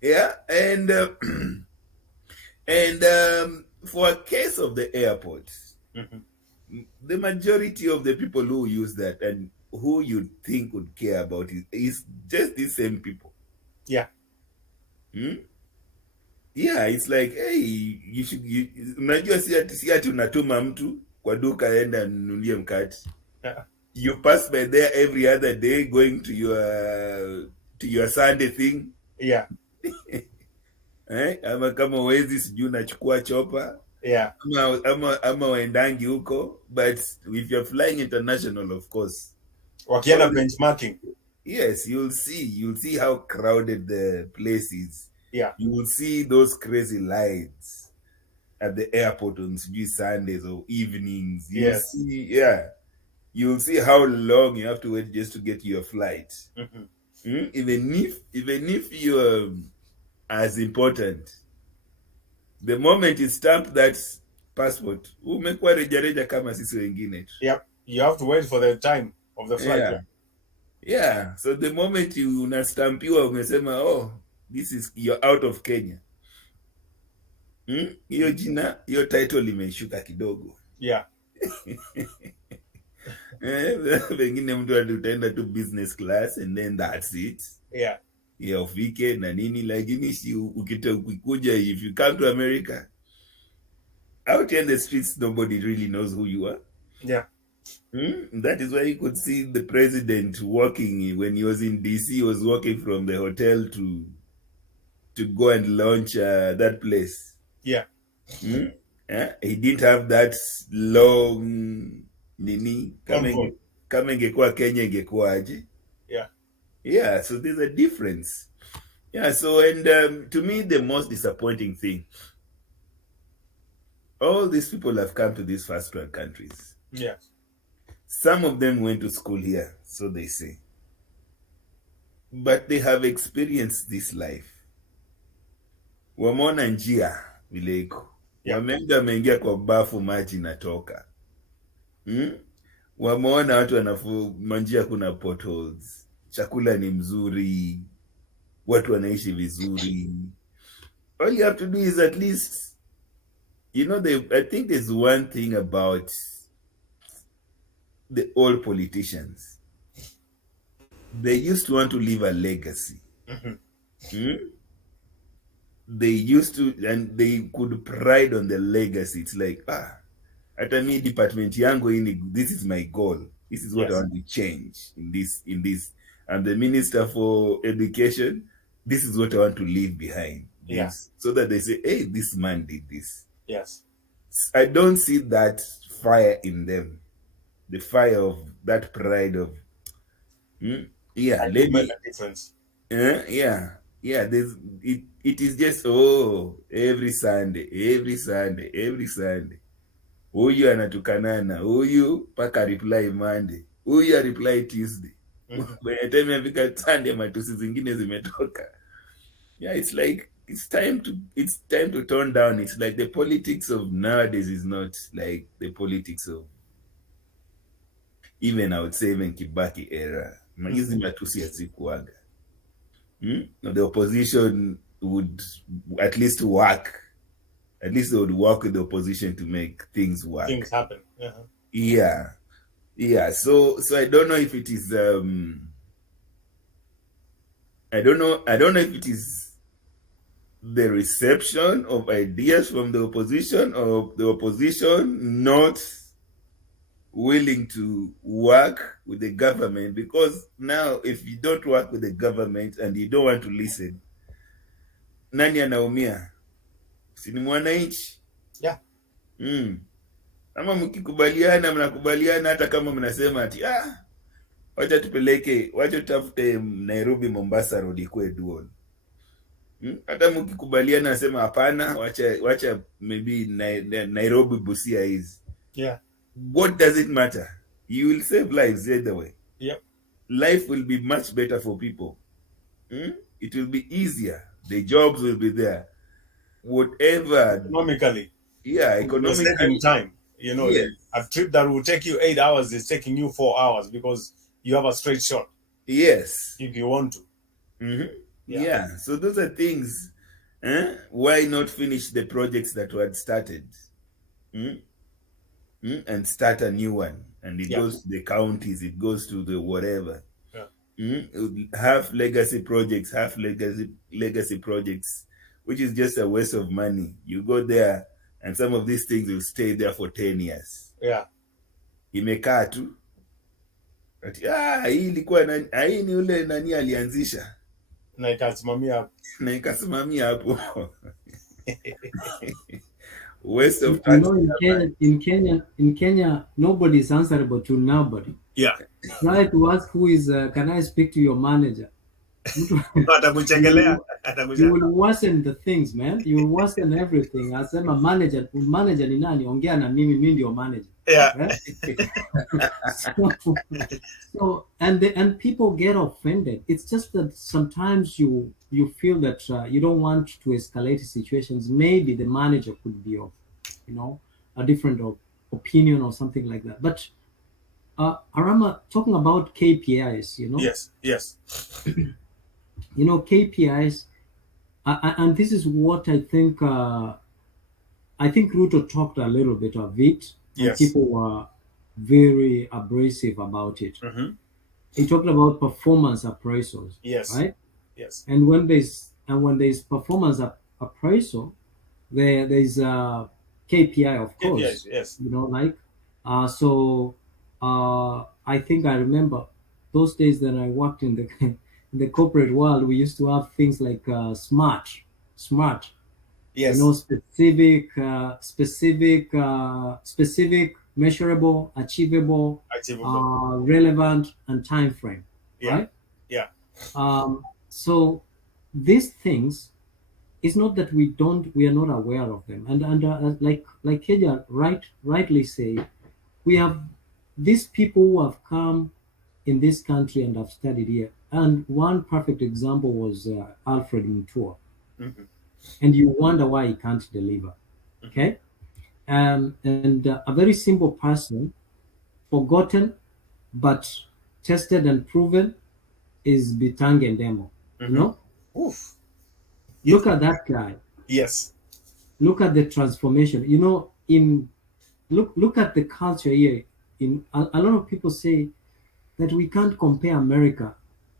Yeah, and for a case of the airport, mm-hmm. the majority of the people who use that and who you think would care about it is just the same people. Yeah. Yeah, it's like, hey, unajua si ati unatuma mtu kwa duka enda nunulie mkate. Yeah. You pass by there every other day going to your Sunday thing. Yeah. Ama kama uwezi sijui unachukua chopa. Yeah. Ama waendangi huko, but if you're flying international, of course. Wakienda benchmarking. Yes, you'll see how crowded the place is. Yeah. You will see those crazy lights at the airport on Sundays or evenings. Yes. You'll see how long you have to wait just to get your flight. Mm-hmm. Even if you're as important, the moment you stamp that passport, umekuwa rejareja kama sisi wengine tu. Yep. You have to wait for the time of the flight. Yeah. So the moment you unastampiwa umesema, oh, you're out of Kenya. Hiyo jina, hiyo title imeshuka kidogo. Yeah. Pengine mtu utaenda tu business class and then that's it. Yeah. Ufike na nini, lakini ukikuja, if you come to America, out here in the streets nobody really knows who you are. Yeah. That is why you could see the president walking when he was in DC. He was walking from the hotel to go and launch that place. Yeah. He didn't have that long nini. Kama ingekuwa Kenya ingekuwa aje? Yeah, so there's a difference. Yeah, so and to me the most disappointing thing, all these people have come to these first world countries. Yeah. Some of them went to school here, so they say. But they have experienced this life. Wameona njia vile iko. Wameenda wameingia kwa bafu maji natoka. Wameona watu manjia kuna potholes. Chakula ni mzuri. Watu wanaishi vizuri. All you have to do is at least, I think there's one thing about the old politicians. They used to want to leave a legacy. They used to, and they could pride on the legacy. It's like, hata mi department yangu ini, this is my goal. This is what I want to change in this. I'm the minister for education. This is what I want to leave behind. Yes. So that they say, hey, this man did this. Yes. I don't see that fire in them. The fire of that pride of, let me make a difference. It is just every Sunday. Huyu anatukanana, huyu paka reply Monday, huyu reply Tuesday. By the time afika Sunday matusi zingine zimetoka. It's like it's time to tone down. It's like the politics of nowadays is not like the politics of, even I would say even Kibaki era. Hizi matusi yazikuaga. The opposition would at least work. At least they would work with the opposition to make things work. Things happen. Yeah. So I don't know if it is I don't know if it is the reception of ideas from the opposition, or the opposition not willing to work with the government, because now if you don't work with the government and you don't want to listen, nani anaumia? Si ni mwananchi? Yeah. Ama mnakubaliana hata kama mnasema ati wacha tutafute Nairobi Mombasa road ikuwe dual. Hata mkikubaliana nasema hapana, wacha maybe Nairobi Busia is. Yeah. What does it matter? You will save lives either way. Yep. Life will be much better for people. It will be easier. The jobs will be there. Whatever. Economically. Yeah, economically. Saving time. Yes. A trip that will take you 8 hours is taking you 4 hours because you have a straight shot. Yes. If you want to. Yeah. So those are things. Why not finish the projects that were started? And start a new one. And it goes to the counties, it goes to the whatever. Half legacy projects, which is just a waste of money. You go there and some of these things will stay there for 10 years. Yeah. Imekaa tu. Hii ilikuwa hii ni ule nani alianzisha. Na ikasimamia hapo. Waste of time. In Kenya, nobody is answerable to nobody. Yeah. Try to ask who is, can I speak to your manager? Atakuchekelea. You Atakushangaa. will worsen the things, man. You will worsen everything. Asema manager ni nani? Ongea na mimi ndio manager. Yeah. Right? So and people get offended. It's just that sometimes you feel that you don't want to escalate situations. Maybe the manager could be of, a different opinion or something like that. But Arama, talking about KPIs, Yes. Yes. KPIs, and this is what I think. I think Ruto talked a little bit of it. Yes. And people were very abrasive about it. Mm-hmm. He talked about performance appraisals. Yes. Right. Yes. And when there's performance appraisal, there's a KPI, of course. KPIs, yes. I think I remember those days that I worked in the corporate world. We used to have things like SMART. Yes. Specific, measurable, achievable, relevant, and time frame. Yeah. Right? Yeah. So these things, it's not that we are not aware of them. And like Keja rightly say, we have these people who have come in this country and have studied here. And one perfect example was Alfred Mutua. Mm-hmm. And you wonder why he can't deliver. Okay? And a very simple person, forgotten, but tested and proven, is Bitange Ndemo. Mm-hmm. Oof. Look at that guy. Yes. Look at the transformation. Look at the culture here. A lot of people say that we can't compare America,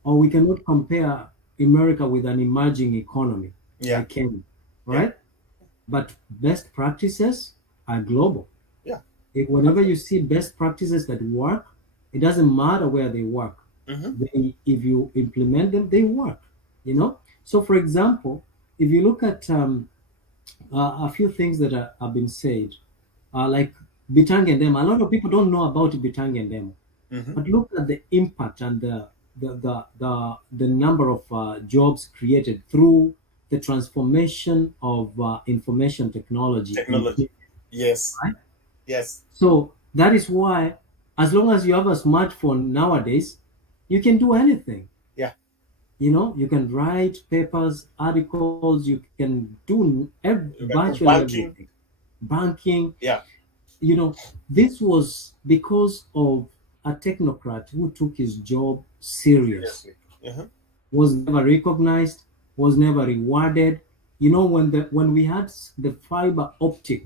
or we cannot compare America with an emerging economy like Kenya, right? Yeah. But best practices are global. Yeah. Whenever you see best practices that work, it doesn't matter where they work. Mm-hmm. If you implement them, they work. So, for example, if you look at a few things that have been said, like Bitange Ndemo, a lot of people don't know about Bitange Ndemo. Mm-hmm. But look at the impact and the number of jobs created through the transformation of information technology. Yes. Right? Yes. So that is why, as long as you have a smartphone nowadays, you can do anything. Yeah. You can write papers, articles, you can do virtually everything. Banking. Yeah. This was because of a technocrat who took his job seriously. Uh-huh. Was never recognized, was never rewarded. When we had the fiber optic,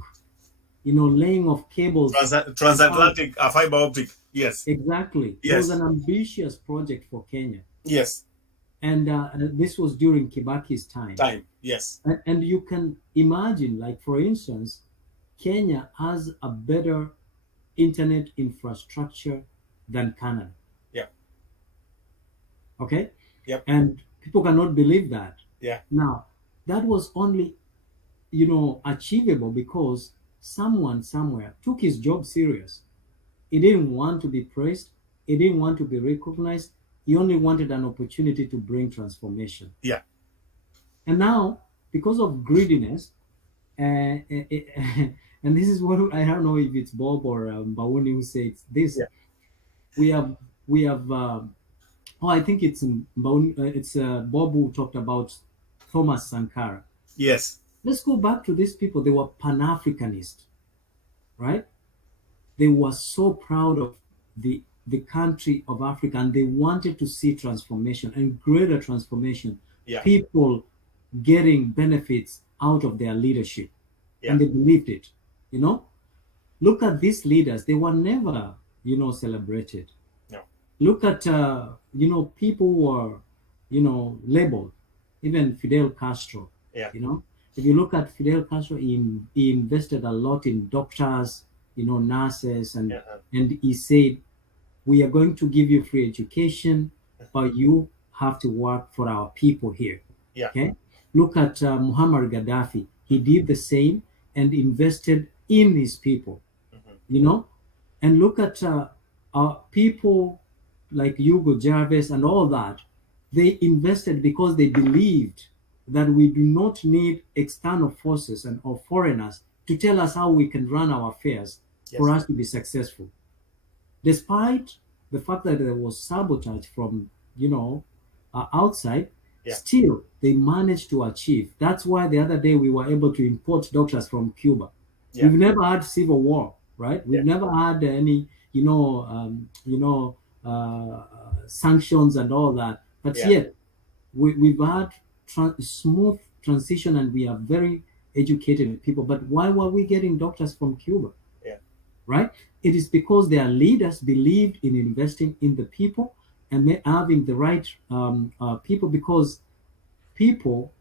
laying of cables. Transatlantic fiber optic. Yes. Exactly. Yes. It was an ambitious project for Kenya. Yes. And this was during Kibaki's time. Yes. And you can imagine, like, for instance, Kenya has a better internet infrastructure than Canada. Yeah. Okay? Yep. And people cannot believe that. Yeah. Now, that was only, achievable because someone somewhere took his job serious. He didn't want to be praised. He didn't want to be recognized. He only wanted an opportunity to bring transformation. Yeah. And now, because of greediness, and this is what I don't know if it's Bob or Bauni who says this. Yeah. We have. I think it's Bob who talked about Thomas Sankara. Yes. Let's go back to these people. They were Pan-Africanist, right? They were so proud of the country of Africa, and they wanted to see transformation and greater transformation. Yeah. People getting benefits out of their leadership. Yeah. And they believed it. Look at these leaders. They were never, celebrated. No. Look at, people who were, labeled. Even Fidel Castro. Yeah. If you look at Fidel Castro, he invested a lot in doctors, nurses, and he said, we are going to give you free education, but you have to work for our people here. Yeah. Okay. Look at Muammar Gaddafi. He did the same and invested in his people. And look at people like Hugo Jarvis and all that, they invested because they believed that we do not need external forces and or foreigners to tell us how we can run our affairs for Yes. us to be successful. Despite the fact that there was sabotage from, outside, Yeah. still they managed to achieve. That's why the other day we were able to import doctors from Cuba. Yeah. We've never had civil war, right? We've Yeah. never had any, sanctions and all that. But Yeah. yet we've had smooth transition, and we are very educated people. But why were we getting doctors from Cuba? Yeah. Right? It is because their leaders believed in investing in the people and having the right people, because people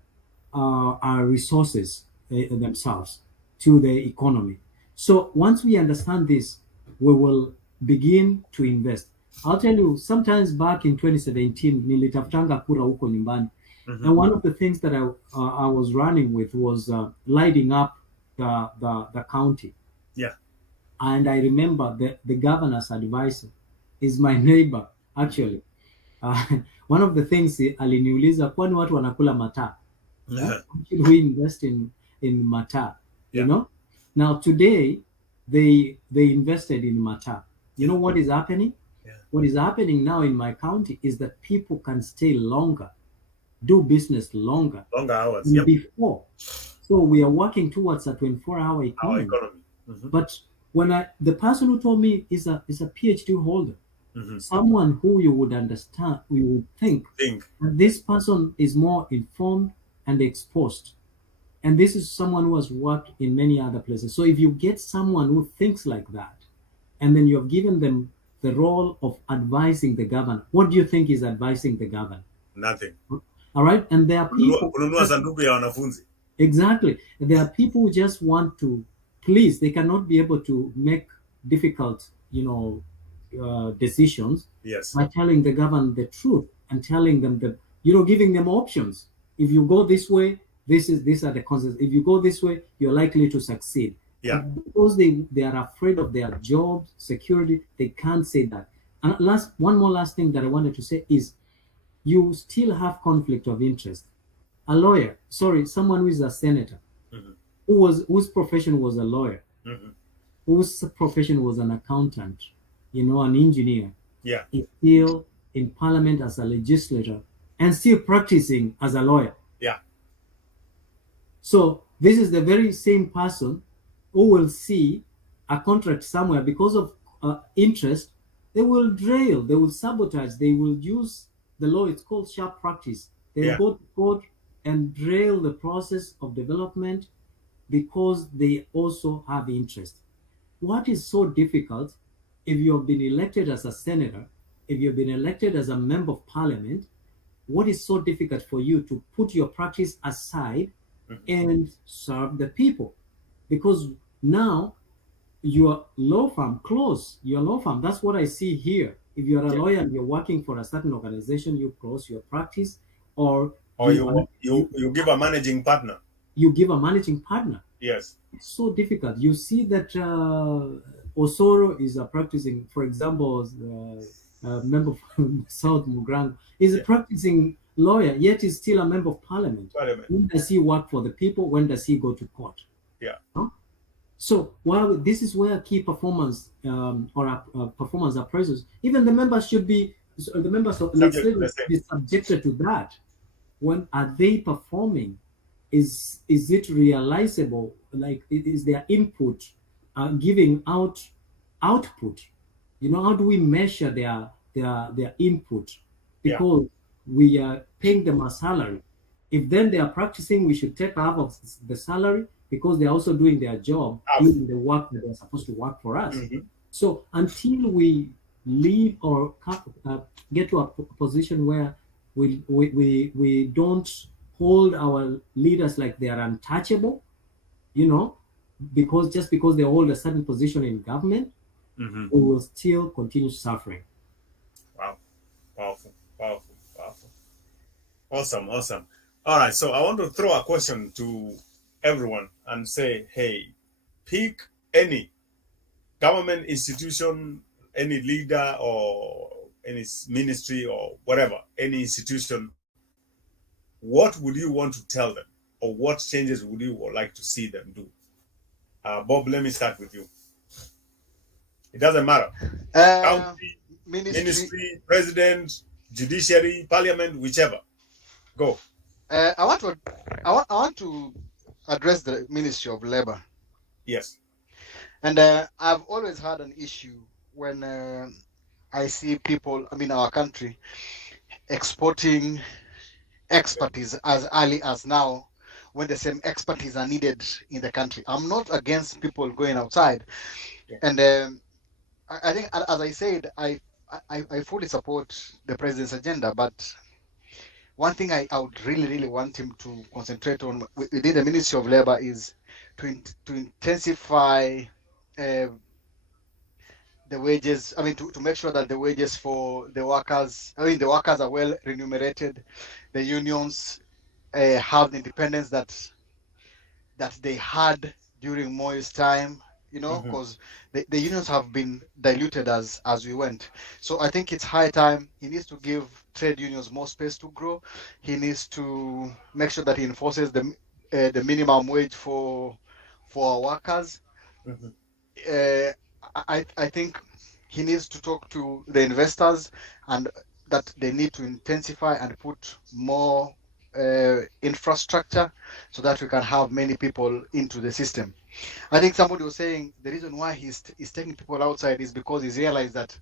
are resources themselves to the economy. So once we understand this, we will begin to invest. I'll tell you, sometimes back in 2017, nilitafutanga kura huko nyumbani. And one of the things that I was running with was lighting up the county. Yeah. And I remember the governor's advisor is my neighbor, actually. One of the things aliniuliza, kwani watu wanakula mataa? Should we invest in mataa? Yeah. You know? Now today they invested in mataa. You know what is happening? Yeah. What is happening now in my county is that people can stay longer, do business longer. Longer hours. than Yep. before. So we are working towards a 24-hour Our economy. economy. But when the person who told me is a PhD holder, Mhm. someone who you would understand, you would think Think. that this person is more informed and exposed. And this is someone who has worked in many other places. So if you get someone who thinks like that, and then you have given them the role of advising the governor, what do you think is advising the governor? Nothing. All right. And there are people. Kununua sanduku ya wanafunzi. Exactly. There are people who just want to please. They cannot be able to make difficult, decisions. Yes. By telling the government the truth and telling them that, giving them options. If you go this way, these are the consequences. If you go this way, you're likely to succeed. Yeah. But because they are afraid of their jobs, security, they can't say that. And one more last thing that I wanted to say is, you still have conflict of interest. A lawyer, someone who is a senator, Mhm. whose profession was a lawyer, Mhm. whose profession was an accountant, an engineer, Yeah. is still in parliament as a legislator and still practicing as a lawyer. Yeah. So this is the very same person who will see a contract somewhere because of interest. They will derail, they will sabotage, they will use the law. It's called sharp practice. They will Yeah. go to court and derail the process of development because they also have interest. What is so difficult, if you have been elected as a senator, if you've been elected as a member of parliament, what is so difficult for you to put your practice aside and serve the people? Because now your law firm close your law firm. That's what I see here. If you're a lawyer and you're working for a certain organization, you close your practice, or you give a managing partner. You give a managing partner. Yes. It's so difficult. You see that Osoro is practicing, for example, member from South Mugrang is a practicing lawyer, yet is still a member of parliament. When does he work for the people? When does he go to court? Yeah. Huh? So this is where key performance or performance appraisals, even the members should be, the members of legislators be subjected to that. When are they performing? Is it realizable? Like, is their input giving out output? How do we measure their input? Because we are paying them a salary. If then they are practicing, we should take half of the salary, because they're also doing their job, doing the work that they're supposed to work for us. Mm-hmm. So until we leave or get to a position where we don't hold our leaders like they are untouchable, because they hold a certain position in government, we will still continue suffering. Wow. Powerful. Awesome. All right, so I want to throw a question to everyone and say, hey, pick any government institution, any leader or any ministry or whatever, any institution, what would you want to tell them, or what changes would you like to see them do? Bob, let me start with you. It doesn't matter. County, ministry, president, judiciary, parliament, whichever. Go. I want to address the Ministry of Labor. Yes. And I've always had an issue when I see people, our country, exporting expertise as early as now, when the same expertise are needed in the country. I'm not against people going outside. Yeah. And I think, as I said, I fully support the president's agenda, but one thing I would really want him to concentrate on within the Ministry of Labor is to intensify the wages. To make sure that the wages for the workers, the workers are well remunerated. The unions have the independence that they had during Moi's time, because the unions have been diluted as we went. So I think it's high time he needs to give trade unions more space to grow. He needs to make sure that he enforces the minimum wage for our workers. I think he needs to talk to the investors, and that they need to intensify and put more infrastructure so that we can have many people into the system. I think somebody was saying the reason why he's taking people outside is because he's realized that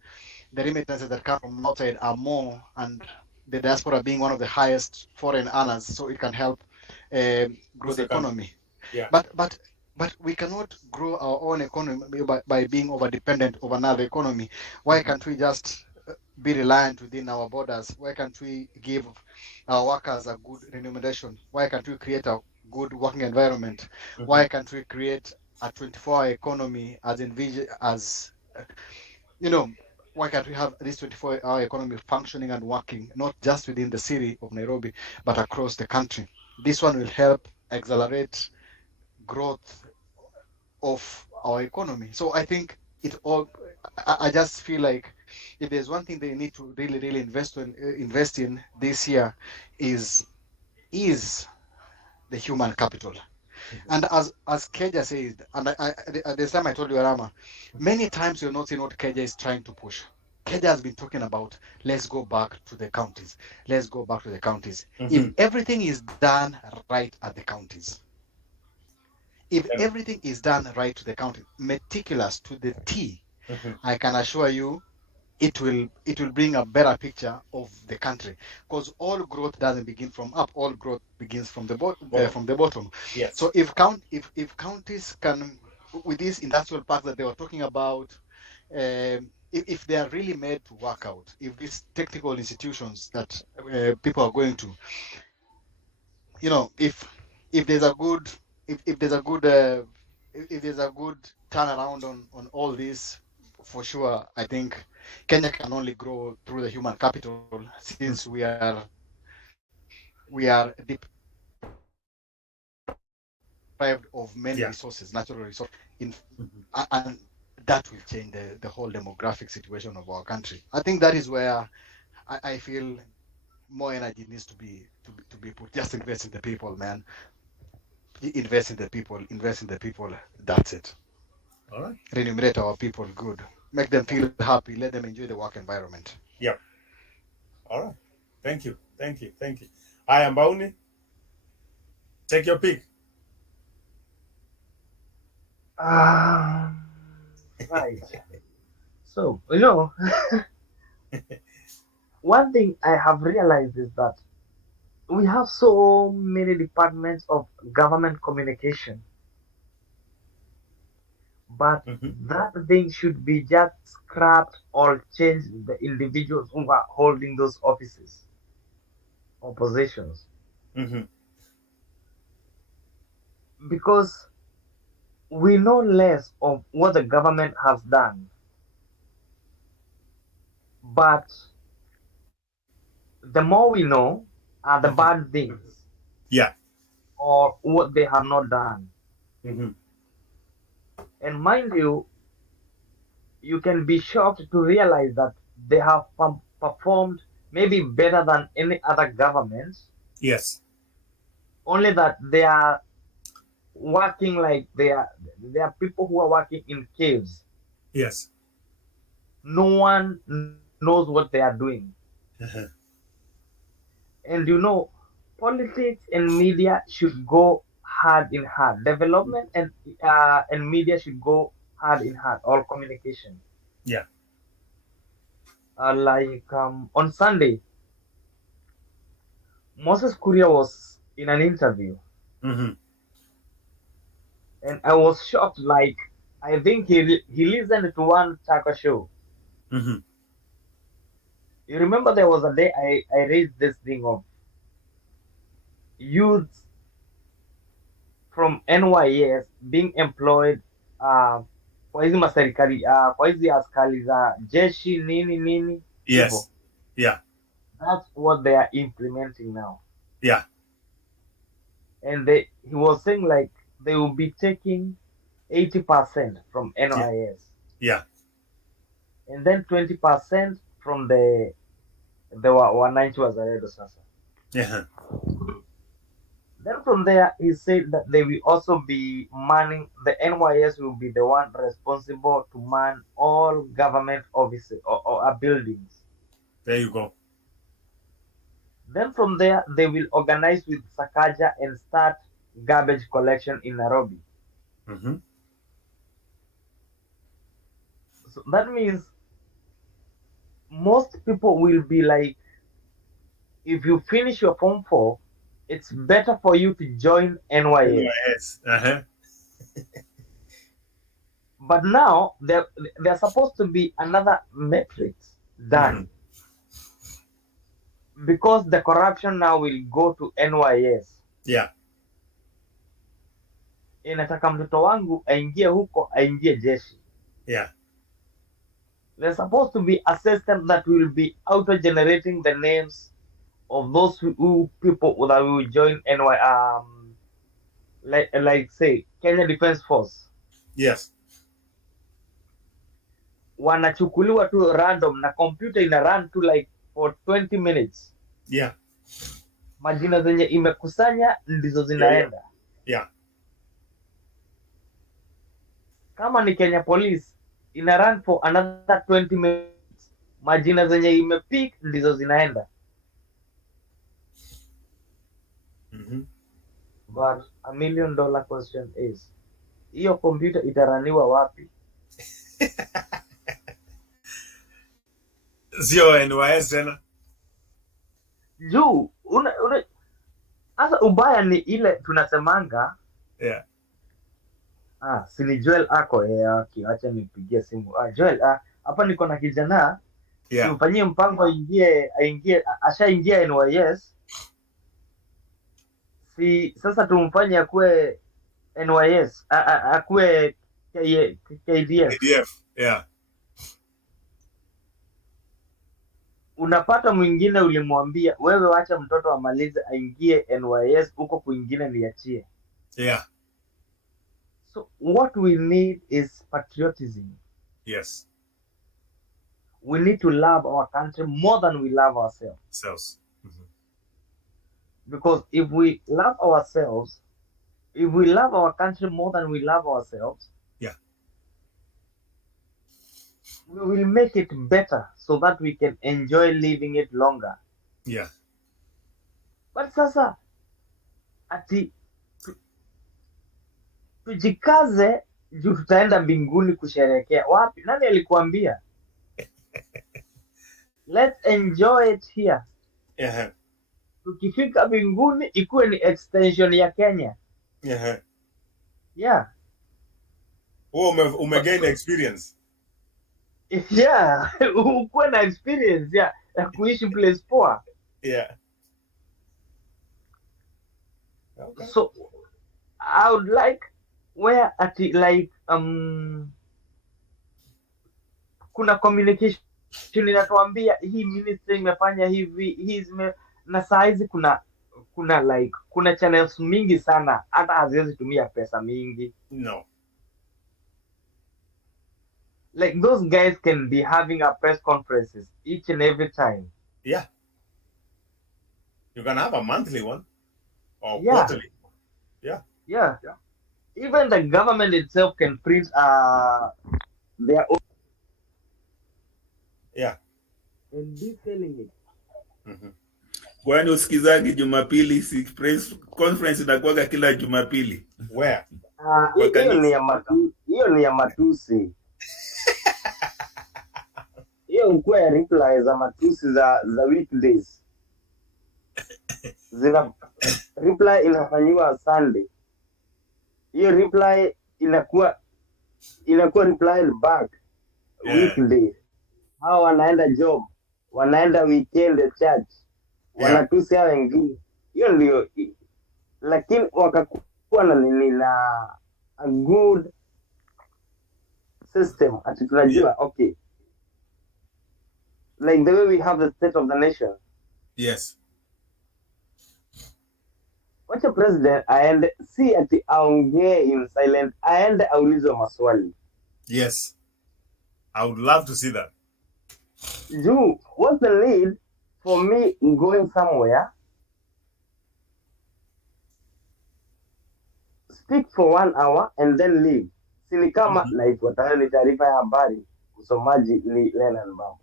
the remittances that come from outside are more, and the diaspora being one of the highest foreign earners, so it can help grow the economy. Yeah. But we cannot grow our own economy by being over-dependent of another economy. Why can't we just be reliant within our borders? Why can't we give our workers a good remuneration? Why can't we create a good working environment? Why can't we create a 24-hour economy as why can't we have this 24-hour economy functioning and working, not just within the city of Nairobi, but across the country? This one will help accelerate growth of our economy. So I think I just feel like if there's one thing they need to really invest in this year is the human capital. And as Keja said, and at this time I told you, ARAMA, many times you're not seeing what Keja is trying to push. Keja has been talking about, let's go back to the counties. Let's go back to the counties. If everything is done right at the counties, everything is done right to the county, meticulous to the T, I can assure you it will bring a better picture of the country, because all growth doesn't begin from up. All growth begins from the bottom. Yes. So if counties can, with these industrial parks that they were talking about, if they are really made to work out, if these technical institutions that people are going to, if there's a good turnaround on all this, for sure, I think Kenya can only grow through the human capital, since we are deprived of many resources, natural resources, and that will change the whole demographic situation of our country. I think that is where I feel more energy needs to be put. Just invest in the people, man. Invest in the people. That's it. All right. Remunerate our people good. Make them feel happy. Let them enjoy the work environment. Yeah. All right. Thank you. I am Bauni. Take your pick. Right. So, one thing I have realized is that we have so many departments of government communication, but that thing should be just scrapped or changed, the individuals who are holding those offices or positions. Because we know less of what the government has done, but the more we know are the bad things, or what they have not done. And mind you, you can be shocked to realize that they have performed maybe better than any other government. Yes. Only that they are working like they are people who are working in caves. Yes. No one knows what they are doing. And you know, politics and media should go hand in hand. Development and media should go hand in hand, all communication. Yeah. On Sunday, Moses Kuria was in an interview, Mm-hmm. and I was shocked. Like, I think he listened to one Chaka show. Mm-hmm. You remember there was a day I raised this thing of youth from NYS being employed kwa hizi maserikali kwa hizi askari za jeshi nini. Yes. People. Yeah. That's what they are implementing now. Yeah. And he was saying like they will be taking 80% from NYS. Yeah. And then 20% from the wananchi wazalendo sasa. Yeah. Then from there, he said that they will also be manning, the NYS will be the one responsible to man all government offices or buildings. There you go. Then from there, they will organize with Sakaja and start garbage collection in Nairobi. Mm-hmm. So that means most people will be like, if you finish your Form 4, it's better for you to join NYS. Yes. Uh-huh. But now there's supposed to be another metric done. Because the corruption now will go to NYS. Yeah. Inataka mtoto wangu aingie huko, aingie jeshi. Yeah. There's supposed to be a system that will be auto-generating the names of those people that will join like say Kenya Defense Force. Yes. Wanachukuliwa tu random na computer ina run tu like for 20 minutes. Yeah. Majina zenye imekusanya ndizo zinaenda. Yeah. Kama ni Kenya Police ina run for another 20 minutes. Majina zenye imepick ndizo zinaenda. Mm-hmm. But $1 million question is, hiyo computer itaraniwa wapi? Sio NYS tena. Juu sasa ubaya ni ile tunasemanga. Yeah. Si Joel ako acha nipigie simu. Joel, hapa niko na kijana. Yeah. Simfanyie mpango aingie ashaingia NYS. Sasa tumfanye akue NYS, akue KDF. KDF. Yeah. Unapata mwingine ulimwambia wewe wacha mtoto amalize aingie NYS, huko kwingine niachie. Yeah. So what we need is patriotism. Yes. We need to love our country more than we love ourselves. Mm-hmm. Because if we love ourselves, if we love our country more than we love ourselves, yeah, we will make it better so that we can enjoy living it longer. Yeah. But sasa ati tujikaze juu tutaenda mbinguni kusherehekea. Wapi? Nani alikuambia? Let's enjoy it here. Yeah. Tukifika mbinguni ikuwe ni extension ya Kenya. Yeah. Yeah. Umegain experience. Yeah, ukuwe na experience ya kuishi place poa. Yeah. Okay. So I would like where at like kuna communication inatuambia hii ministry imefanya hivi, na saa hizi kuna like kuna channels mingi sana hata haziwezi tumia pesa mingi. No. like those guys can be having a press conferences each and every time. Yeah. You can have a monthly one or Yeah, quarterly. Yeah. yeah. Even the government itself can print their own Yeah. and detailing it. Mhm. Kwani usikizagi Jumapili, si press conference inakuwaga kila Jumapili Where? kwa Hiyo ni kanisa? ya hiyo ni ya matusi. Hiyo ukuwa ya reply za matusi za weekdays. Zina reply inafanyiwa Sunday. Hiyo reply inakuwa replied back weekday. Hao wanaenda job, wanaenda weekend church, wanatusi hao wengine. Hiyo ndio, lakini wakakuwa na nini na a good system ati tunajua okay, like the way we have the state of the nation. Yes. Wacha president aende, si ati aongee in silent, aende aulizwe maswali. Yes. I would love to see that. Juu, what's the need for me going somewhere, speak for 1 hour and then leave? Sini kama naifuatayo ni taarifa ya habari, usomaji ni Lenan Mambo.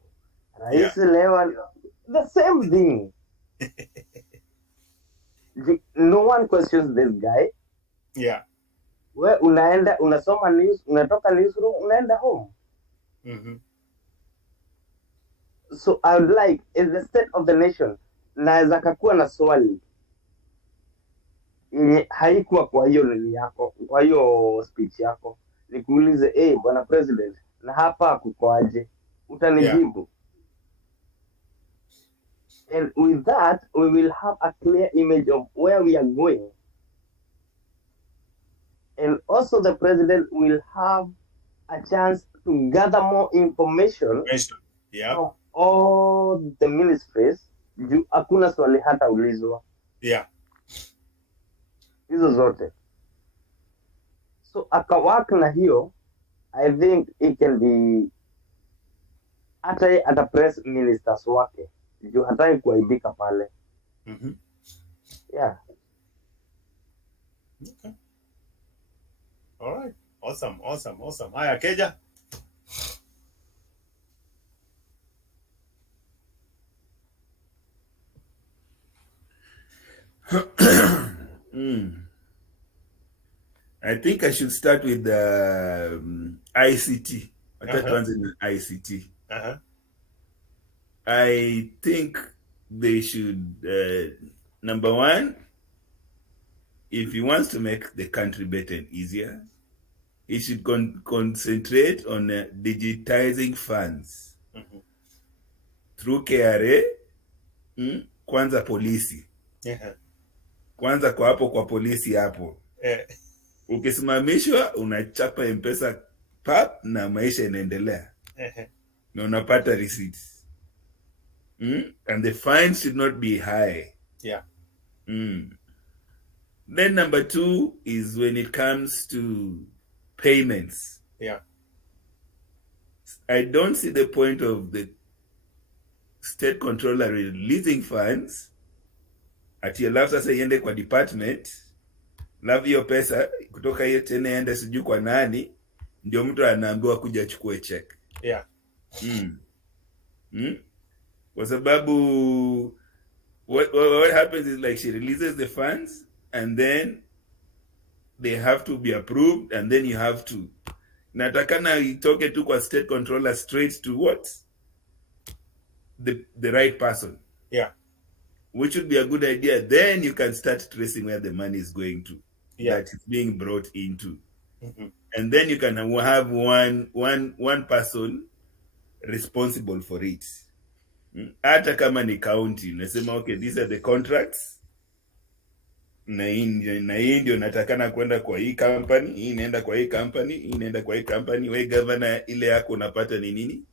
Rais leo, the same thing. No one questions this guy. Yeah. We unaenda unasoma news, unatoka newsroom, unaenda home. So I would like, in the state of the nation, naweza kakuwa na swali yenye haikuwa kwa hiyo nini yako, kwa hiyo speech yako, nikuulize bwana president, na hapa kukoaje? Utanijibu. And with that, we will have a clear image of where we are going. And also the president will have a chance to gather more information from all the ministries. Hakuna swali hata ulizwa. Yeah. Hizo zote. So akawaka na hiyo, I think it can be hata press ministers wake. Juu hataki kuaibika pale. Yeah. Okay. All right. Awesome. Haya, Keja. I think I should start with the ICT. Tuanze na ICT. I think they should, number one, if he wants to make the country better and easier, he should concentrate on digitizing funds through KRA, kwanza polisi. Kwanza kwa hapo kwa polisi hapo. Ukisimamishwa unachapa M-Pesa pap na maisha inaendelea. Na unapata receipts. And the fine should not be high. Yeah. Then number two is when it comes to payments. Yeah. I don't see the point of the state controller releasing funds ati alafu sasa iende kwa department, alafu hiyo pesa kutoka hiyo tena iende sijui kwa nani, ndio mtu anaambiwa kuja achukue check. Yeah. Kwa sababu what happens is like she releases the funds and then they have to be approved and then you have to natakana itoke tu kwa state controller straight to what? The right person. Yeah. Which would be a good idea. Then you can start tracing where the money is going to. Yeah. That it's being brought into. And then you can have one person responsible for it. Hata kama ni county, nasema okay, these are the contracts. Na hii ndio natakana kwenda kwa hii company, hii inaenda kwa hii company, hii inaenda kwa hii company. We governor, ile yako unapata ni nini?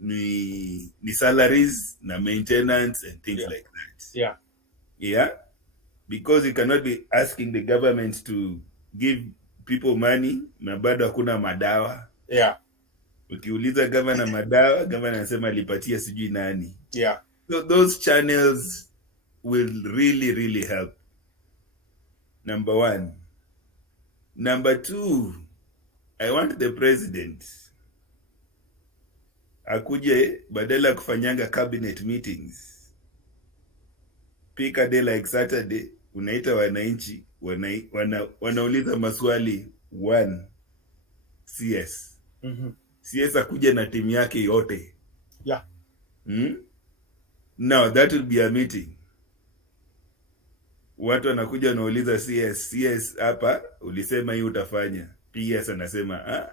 Ni salaries na maintenance and things like that. Yeah. Yeah. Because you cannot be asking the government to give people money na bado hakuna madawa. Yeah. Ukiuliza gavana madawa, gavana anasema alipatia sijui nani. Yeah. So those channels will really help. Number one. Number two, I want the president akuje badala ya kufanyanga cabinet meetings, pick a day like Saturday, unaita wananchi, wanauliza maswali 1 CS. CS akuja na timu yake yote. Yeah. Now that will be a meeting. Watu wanakuja wanauliza CS hapa ulisema hii utafanya. PS anasema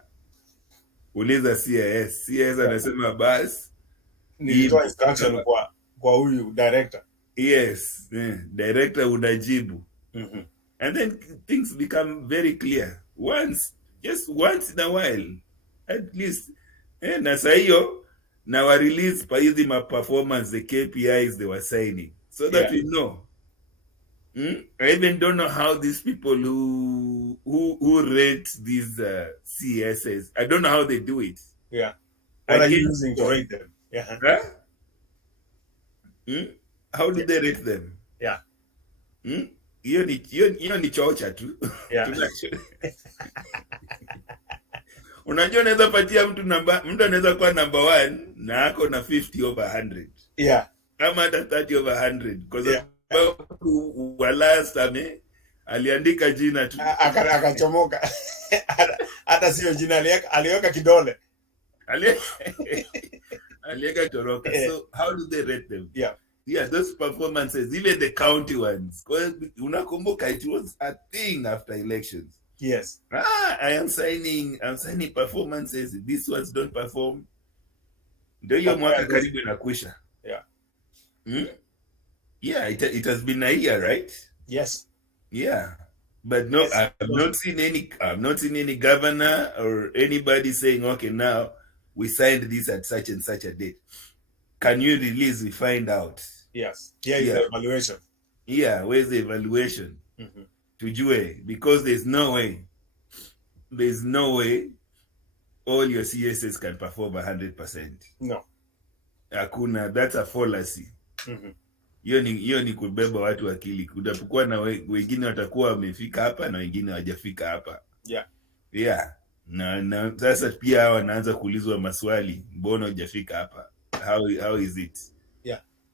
uliza CS anasema bas nilitoa instruction kwa huyu director. Yes, director unajibu. And then things become very clear. Just once in a while, at least. Na saa hiyo na wa release pa hizi performance, the KPIs they were signing, so that we know. I even don't know how these people who rate these CSs, I don't know how they do it. Yeah. What are you using to rate them? Yeah. How do they rate them? Yeah. Hiyo ni chocha tu. Yeah. Unajua unaweza patia mtu anaweza kuwa number 1 na ako na 50 over 100. Yeah. Kama hata 30 over 100 because last aliandika jina tu akachomoka. Hata sio jina aliweka kidole. Aliweka toroka. So how do they rate them? Yeah, those performances, even the county ones. Unakumbuka it was a thing after elections. Yes. I am signing performances. These ones don't perform. Ndio hiyo mwaka karibu inakwisha. Yeah. Yeah, it has been a year, right? Yes. Yeah. But no, yes. I've not seen any governor or anybody saying, okay, now we signed this at such and such a date. Can you release? We find out. Yes. Is the evaluation. Yeah, where's the evaluation? Tujue, because there's no way all your CSS can perform 100%. No. Hakuna, that's a fallacy. Hiyo ni kubeba watu akili. Kutakuwa na wengine watakuwa wamefika hapa na wengine hawajafika hapa. Yeah. Na sasa pia wanaanza kuulizwa maswali, mbona hujafika hapa? How is it?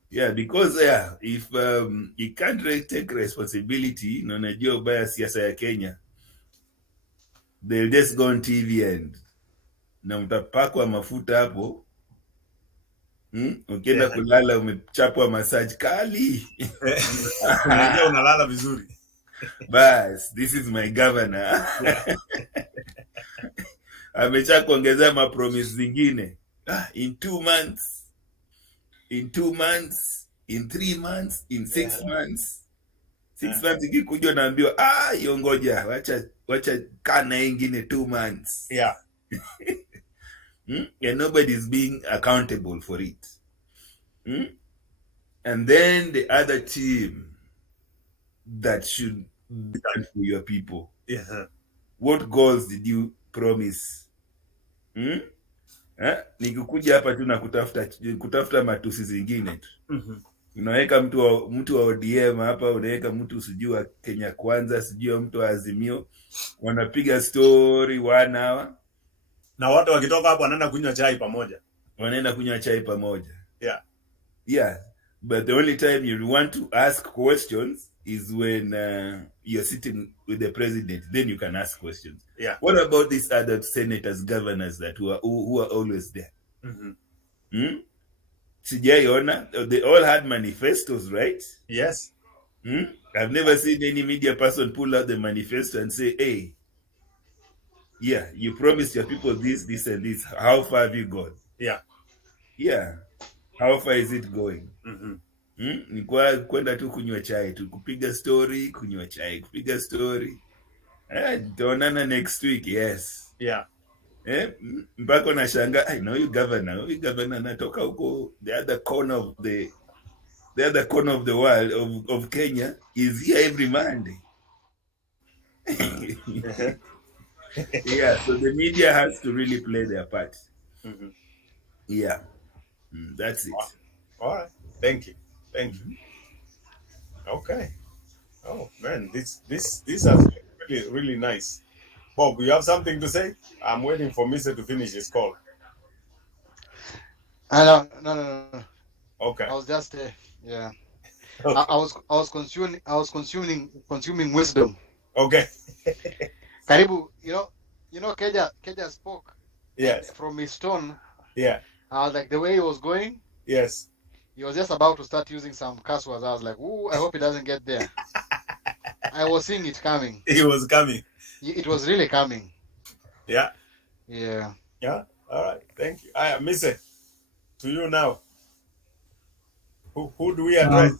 Yeah, because if you can't take responsibility, na unajua ubaya siasa ya Kenya, they'll just go on TV and na mtapakwa mafuta hapo. Ukienda kulala umechapwa massage kali. Unajua unalala vizuri. Bas, this is my governor. Amecha kuongezea mapromise zingine. In 2 months. In 2 months, in 3 months, in 6 months. 6 months ikikuja naambiwa, hiyo ngoja, wacha kana ingine 2 months. Yeah. And nobody is being accountable for it. And then the other team that should stand for your people. Yeah. What goals did you promise? Nikikuja hapa tu na kutafuta matusi zingine tu. Unaweka mtu wa ODM hapa, unaweka mtu sijua Kenya Kwanza, sijua mtu wa Azimio, wanapiga story 1 hour. Na watu wakitoka hapo wanaenda kunywa chai pamoja. Yeah. But the only time you want to ask questions is when you're sitting with the president. Then you can ask questions. Yeah. What about these other senators, governors that who are always there? Sijaiona. They all had manifestos, right? Yes. I've never seen any media person pull out the manifesto and say, hey, yeah, you promised your people this and this. How far have you gone? Yeah. How far is it going? Ni kwenda tu kunywa chai tu, kupiga story, kunywa chai, kupiga story. Tuonana next week. Yes. Yeah. Mpaka nashangaa, I know you governor anatoka huko the other corner of the world of Kenya is here every Monday. Yeah, so the media has to really play their part. Yeah, that's it. All right. Thank you. Thank you. Okay. Oh man, this has been really really nice. Bob, you have something to say? I'm waiting for Mister to finish his call. No. Okay. I was just yeah. Okay. I was consuming wisdom. Okay. Karibu, Keja spoke. Yes. And from his tone, Yeah. I was like, the way he was going, Yes. he was just about to start using some curse words. I was like, ooh, I hope he doesn't get there. I was seeing it coming. He was coming. It was really coming. Yeah. Yeah. Yeah. All right. Thank you. I miss it. To you now. Who do we address?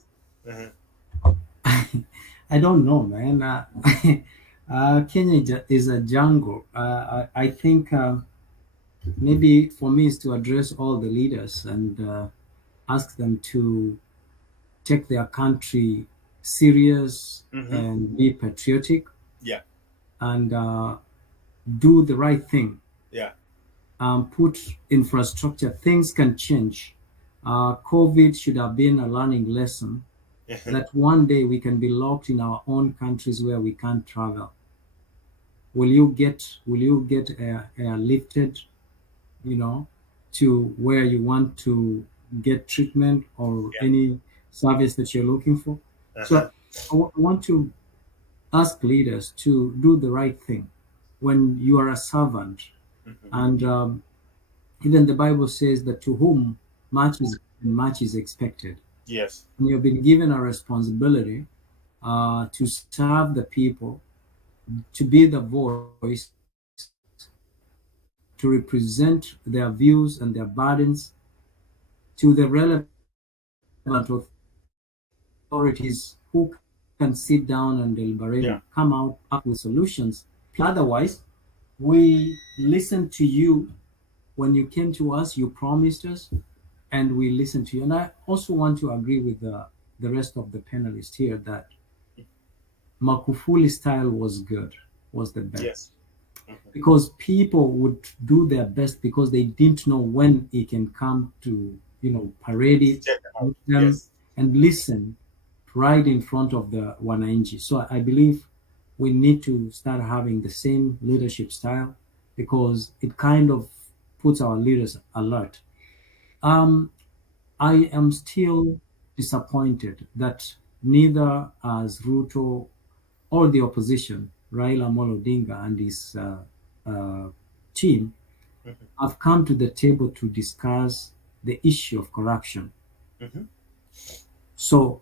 I don't know, man. Kenya is a jungle. I think maybe for me is to address all the leaders and ask them to take their country serious and be patriotic. Yeah. And do the right thing. Yeah. Put infrastructure. Things can change. COVID should have been a learning lesson that one day we can be locked in our own countries where we can't travel. Will you get lifted, to where you want to get treatment or any service that you're looking for? So I want to ask leaders to do the right thing when you are a servant. And even the Bible says that to whom much is expected. Yes. And you've been given a responsibility to serve the people, to be the voice, to represent their views and their burdens to the relevant authorities who can sit down and deliberate and come up with solutions. Otherwise, we listened to you when you came to us, you promised us, and we listened to you. And I also want to agree with the rest of the panelists here that Magufuli style was good, was the best. Yes. Because people would do their best because they didn't know when it can come to, parade it them and listen right in front of the wananchi. So I believe we need to start having the same leadership style because it kind of puts our leaders alert. I am still disappointed that neither as Ruto or the opposition, Raila Amolo Odinga and his team, have come to the table to discuss the issue of corruption. So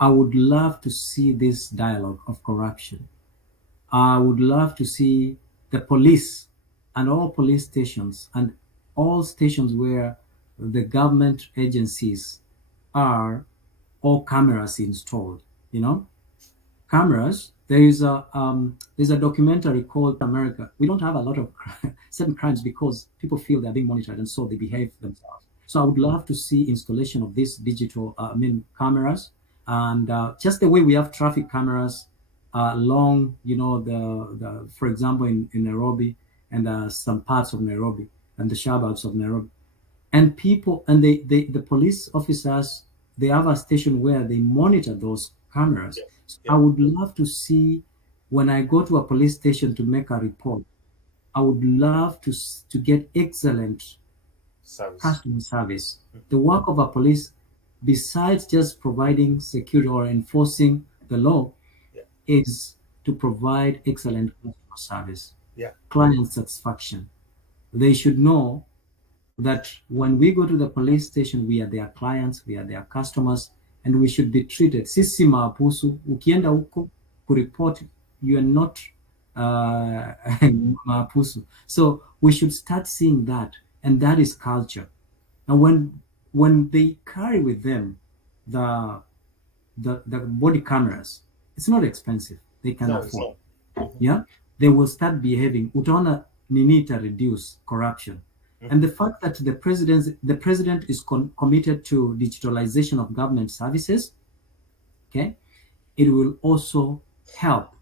I would love to see this dialogue of corruption. I would love to see the police and all police stations and all stations where the government agencies are, all cameras installed. Cameras. There is there's a documentary called America. We don't have a lot of certain crimes because people feel they're being monitored and so they behave themselves. So I would love to see installation of these digital cameras and just the way we have traffic cameras along, the for example in Nairobi and some parts of Nairobi and the suburbs of Nairobi, and people and the police officers, they have a station where they monitor those cameras. So I would love to see when I go to a police station to make a report. I would love to get excellent customer service. The work of a police, besides just providing security or enforcing the law, is to provide excellent customer service, client satisfaction. They should know that when we go to the police station, we are their clients, we are their customers, and we should be treated. Sisi maapusu, ukienda huko kuripoti, you are not maapusu. So we should start seeing that, and that is culture. And when they carry with them the body cameras, it's not expensive. They can afford. Yeah, they will start behaving. Utaona nini ita reduce corruption. And the fact that the president is committed to digitalization of government services, okay, it will also help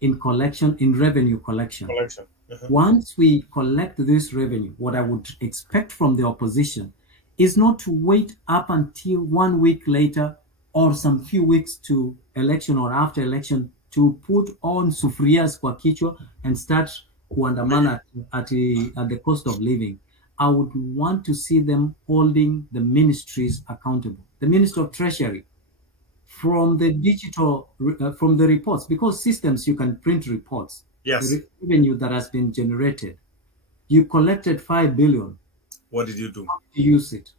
in collection, in revenue collection. Collection. Once we collect this revenue, what I would expect from the opposition is not to wait up until 1 week later or some few weeks to election or after election to put on sufurias kwa kichwa and start kuandamana at the cost of living. I would want to see them holding the ministries accountable. The Minister of Treasury, from the digital, from the reports, because systems, you can print reports. Yes. The revenue that has been generated. You collected 5 billion. What did you do? How did you use it?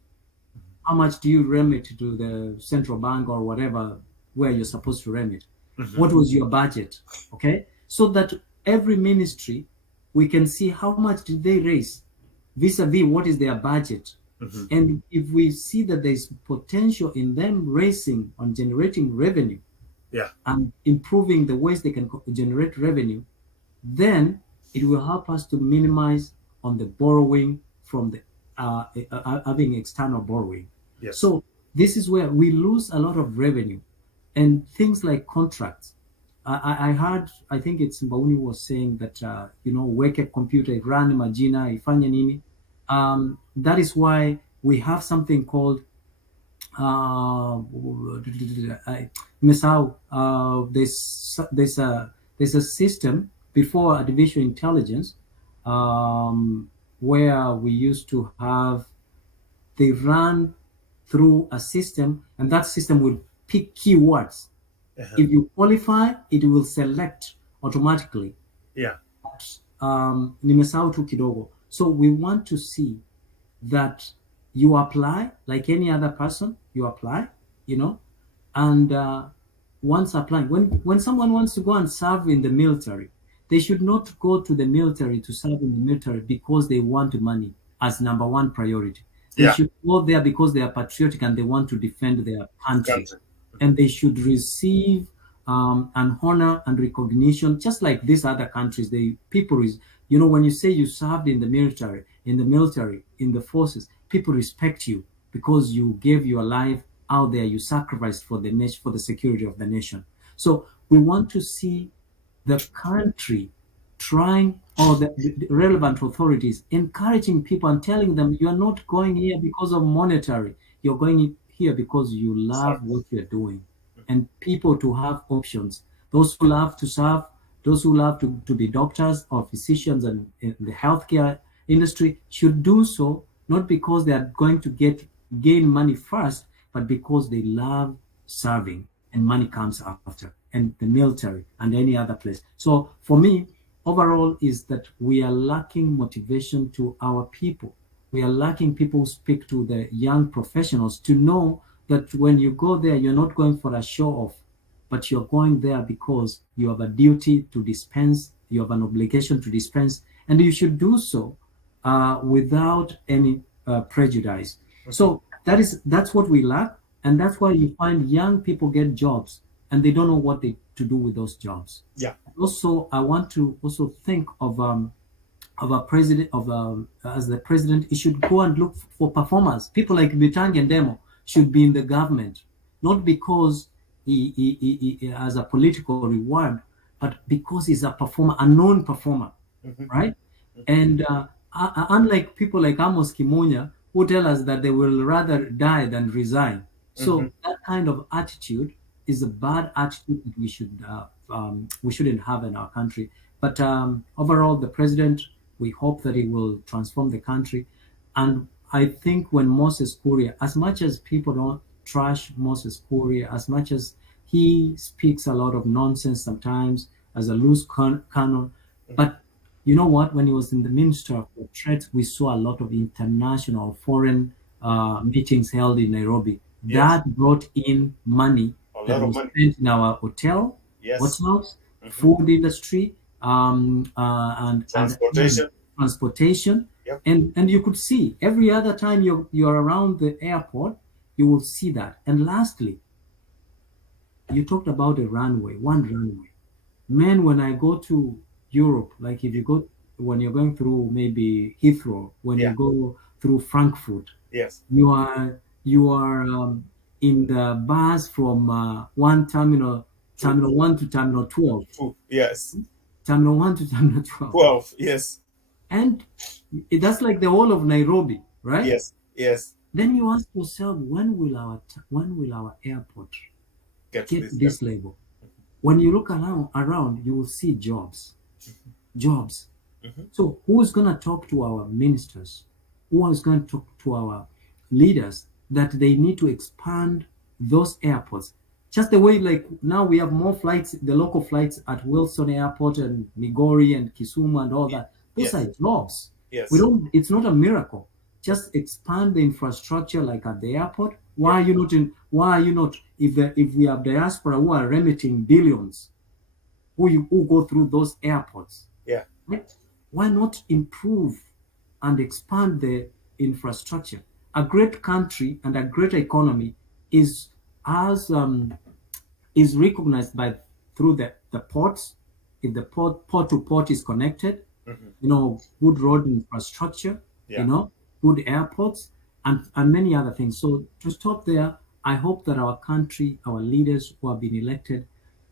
How much do you remit to the central bank or whatever where you're supposed to remit? What was your budget? Okay, so that every ministry, we can see how much did they raise vis-a-vis what is their budget. And if we see that there's potential in them raising on generating revenue, and improving the ways they can generate revenue, then it will help us to minimize on the borrowing from the having external borrowing. Yes. So this is where we lose a lot of revenue, and things like contracts. I heard, I think it's Mbauni was saying that weke computer run majina ifanye nini. That is why we have something called there's a system before artificial intelligence where we used to have, they run through a system, and that system will pick keywords. If you qualify, it will select automatically. Nimesahau tu kidogo. So we want to see that you apply like any other person, you apply, and once applying, when someone wants to go and serve in the military, they should not go to the military to serve in the military because they want money as number one priority. They should go there because they are patriotic and they want to defend their country. And they should receive an honor and recognition, just like these other countries. When you say you served in the military, in the forces, people respect you because you gave your life out there, you sacrificed for the nation, for the security of the nation. So we want to see the country trying, or the relevant authorities encouraging people and telling them, you are not going here because of monetary, you're going here because you love what you're doing. And people to have options. Those who love to serve, those who love to be doctors or physicians and in the healthcare industry should do so, not because they are going to gain money first, but because they love serving, and money comes after, and the military and any other place. So for me, overall is that we are lacking motivation to our people. We are lacking people who speak to the young professionals to know that when you go there, you're not going for a show off, but you're going there because you have a duty to dispense, you have an obligation to dispense, and you should do so without any prejudice. So that's what we lack, and that's why you find young people get jobs and they don't know what to do with those jobs. Also, I want to also think of a president, as the president, he should go and look for performers. People like Bitang and Demo should be in the government, not because he has a political reward, but because he's a performer, a known performer, right? And unlike people like Amos Kimunya, who tell us that they will rather die than resign. So that kind of attitude is a bad attitude that we shouldn't have in our country. But overall, the president, we hope that he will transform the country. And I think when Moses Kuria, as much as people don't trash Moses Kuria, as much as he speaks a lot of nonsense sometimes as a loose cannon, but you know what? When he was in the Minister of Trade, we saw a lot of international foreign meetings held in Nairobi. That brought in money that was spent in our hotels, food industry, and transportation. And you could see every other time you're around the airport, you will see that. And lastly, you talked about a runway, one runway. Man, when I go to Europe, like if you go, when you're going through maybe Heathrow, when you go through Frankfurt, you are in the bus from one terminal Terminal 1 to Terminal 12. Yes. Terminal 1 to Terminal 12. 12. Yes. And that's like the whole of Nairobi, right? Yes. Yes. Then you ask yourself, when will our airport Get this level? When you look around, you will see jobs. So who's going to talk to our ministers? Who is going to talk to our leaders that they need to expand those airports? Just the way, like now we have more flights, the local flights at Wilson Airport and Migori and Kisumu and all that. Those are jobs. Yes. It's not a miracle. Just expand the infrastructure like at the airport. Why are you not, if we have diaspora who are remitting billions, who go through those airports? Yeah. Why not improve and expand the infrastructure? A great country and a great economy is recognized through the ports. If the port to port is connected, good road infrastructure, good airports, and many other things. So to stop there, I hope that our country, our leaders who have been elected,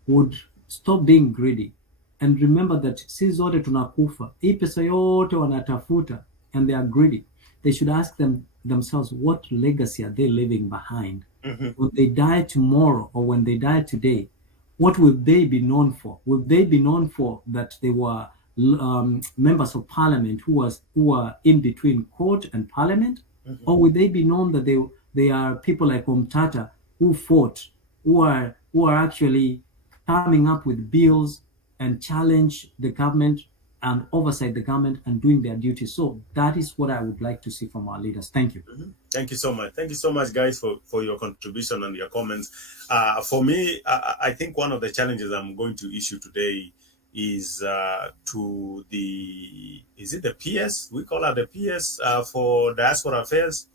would stop being greedy and remember that sisi zote tunakufa. Hii pesa yote wanatafuta and they are greedy. They should ask themselves, what legacy are they leaving behind? When they die tomorrow or when they die today, what will they be known for? Will they be known for that they were members of parliament who are in between court and parliament? Or will they be known that they are people like Omtata who fought, who are actually coming up with bills and challenge the government and oversight the government and doing their duty? So that is what I would like to see from our leaders. Thank you. Thank you so much. Thank you so much, guys, for your contribution and your comments. For me, I think one of the challenges I'm going to issue today is to is it the PS? We call it the PS for Diaspora Affairs.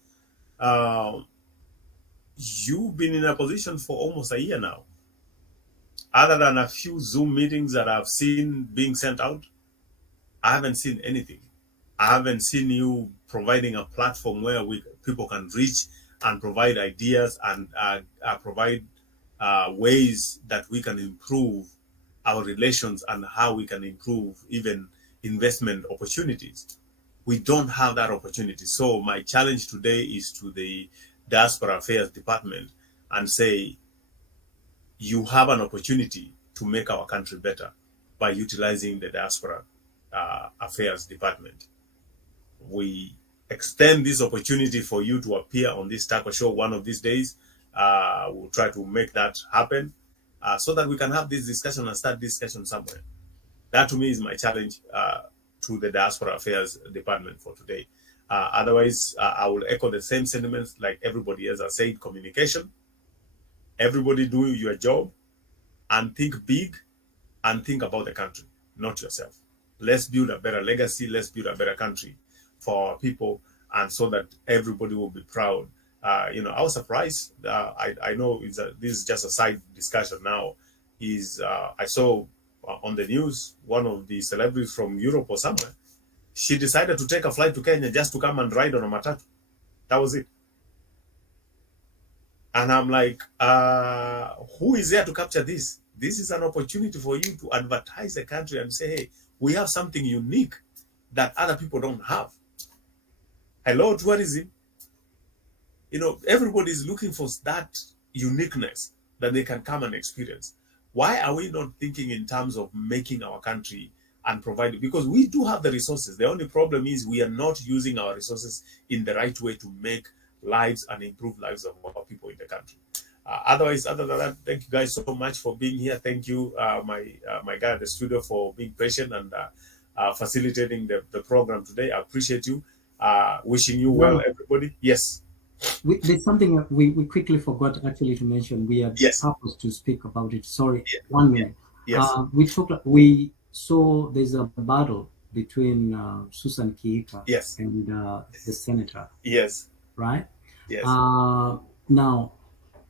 You've been in a position for almost a year now. Other than a few Zoom meetings that I've seen being sent out, I haven't seen anything. I haven't seen you providing a platform where people can reach and provide ideas and provide ways that we can improve our relations and how we can improve even investment opportunities. We don't have that opportunity. So my challenge today is to the Diaspora Affairs Department and say, you have an opportunity to make our country better by utilizing the Diaspora Affairs Department. We extend this opportunity for you to appear on this Taco Show one of these days. We'll try to make that happen so that we can have this discussion and start discussion somewhere. That to me is my challenge to the Diaspora Affairs Department for today. Otherwise, I will echo the same sentiments like everybody else has said. Communication. Everybody do your job and think big and think about the country, not yourself. Let's build a better legacy. Let's build a better country for our people, and so that everybody will be proud. I was surprised. I know this is just a side discussion now. I saw on the news one of the celebrities from Europe or somewhere. She decided to take a flight to Kenya just to come and ride on a matatu. That was it. And I'm like, who is there to capture this? This is an opportunity for you to advertise the country and say, hey, we have something unique that other people don't have. Hello, tourism. Everybody is looking for that uniqueness that they can come and experience. Why are we not thinking in terms of making our country and providing? Because we do have the resources. The only problem is we are not using our resources in the right way to make lives and improve lives of our people in the country. Other than that, thank you guys so much for being here. Thank you, my guy at the studio, for being patient and facilitating the program today. I appreciate you. Wishing you well, everybody. Yes. There's something we quickly forgot actually to mention. We have purpose to speak about it. Sorry, 1 minute. Yes. We saw there's a battle between Susan Kiika and the senator. Yes. Right? Yes. Now,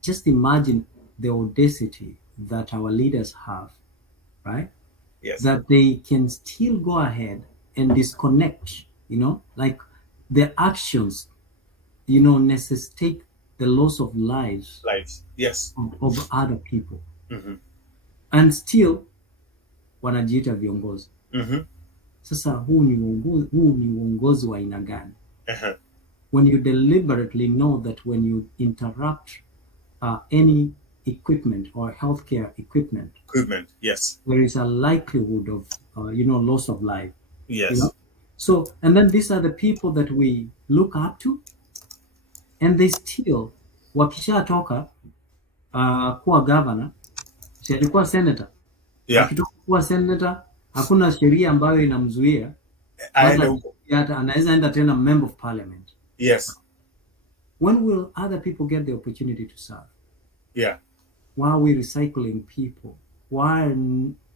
just imagine the audacity that our leaders have, right? Yes. That they can still go ahead and disconnect, like their actions, necessitate the loss of lives yes, of other people. Mm-hmm. and still wanajiita viongozi. Sasa huu ni uongozi wa aina gani? When you deliberately know that when you interrupt any equipment or healthcare equipment, yes, there is a likelihood of loss of life. Yes. So, and then these are the people that we look up to, and they still wakishatoka kuwa governor, si alikuwa senator. Akitoka kuwa senator, hakuna sheria ambayo inamzuia hata anaweza enda tena member of parliament. Yes. When will other people get the opportunity to serve? Yeah. Why are we recycling people? Why are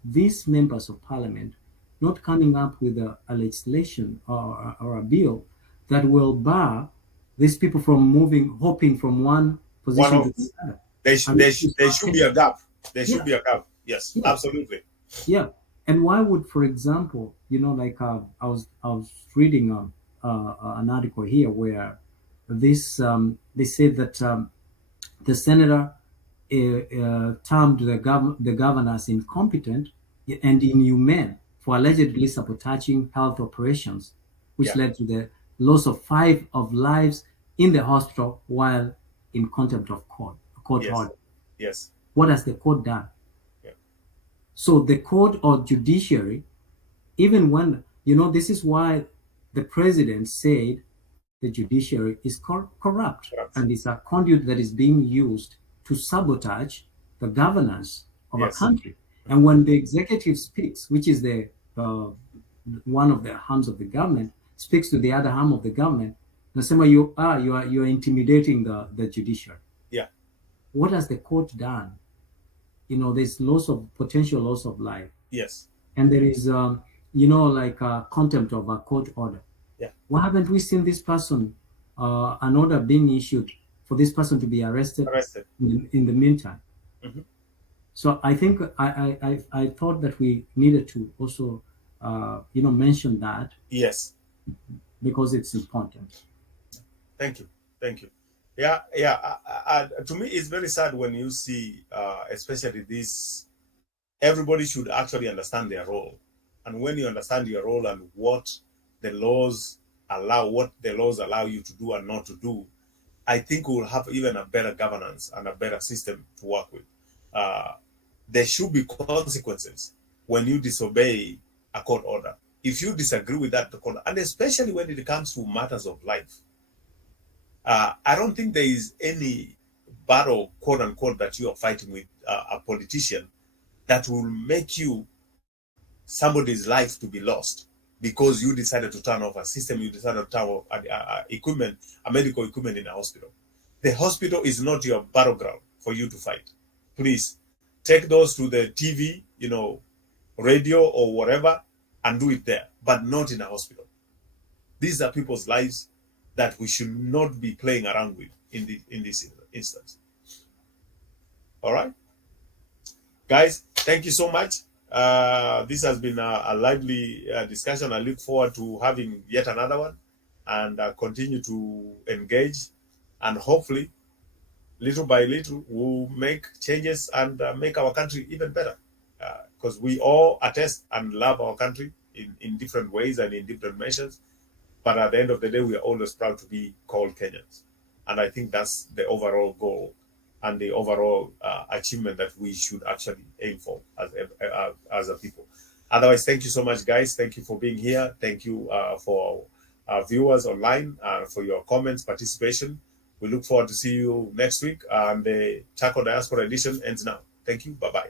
these members of parliament not coming up with a legislation or a bill that will bar these people from hopping from one position to the other? There should be a gap. There should be a gap. Yes, absolutely. Yeah. And why would, for example, I was reading an article here where this they said that the senator termed the governor as incompetent and inhumane for allegedly sabotaging health operations, which led to the loss of 5 lives in the hospital while in contempt of court order. Yes. What has the court done? So the court or judiciary, even when, this is why the president said the judiciary is corrupt and it's a conduit that is being used to sabotage the governance of a country. And when the executive speaks, which is the one of the arms of the government, speaks to the other arm of the government, you are intimidating the judiciary. Yeah. What has the court done? There's potential loss of life. Yes. And there is, contempt of a court order. Yeah. Why haven't we seen this person, an order being issued for this person to be arrested. In the meantime? So I think I thought that we needed to also, mention that. Yes. Because it's important. Thank you. Yeah. To me, it's very sad when you see, especially this. Everybody should actually understand their role, and when you understand your role and what the laws allow you to do and not to do, I think we'll have even a better governance and a better system to work with. There should be consequences when you disobey a court order. If you disagree with that, and especially when it comes to matters of life. I don't think there is any battle, quote unquote, that you are fighting with a politician that will make somebody's life to be lost because you decided to turn off a system, you decided to turn off a medical equipment in a hospital. The hospital is not your battleground for you to fight. Please take those to the TV, radio or whatever, and do it there, but not in a hospital. These are people's lives that we should not be playing around with in this instance. All right, guys, thank you so much. This has been a lively discussion. I look forward to having yet another one and continue to engage, and hopefully, little by little, we'll make changes and make our country even better, because we all attest and love our country in different ways and in different measures. But at the end of the day, we are always proud to be called Kenyans. And I think that's the overall goal and the overall achievement that we should actually aim for as a people. Otherwise, thank you so much, guys. Thank you for being here. Thank you for our viewers online for your comments, participation. We look forward to see you next week. And the Chaco Diaspora edition ends now. Thank you. Bye-bye.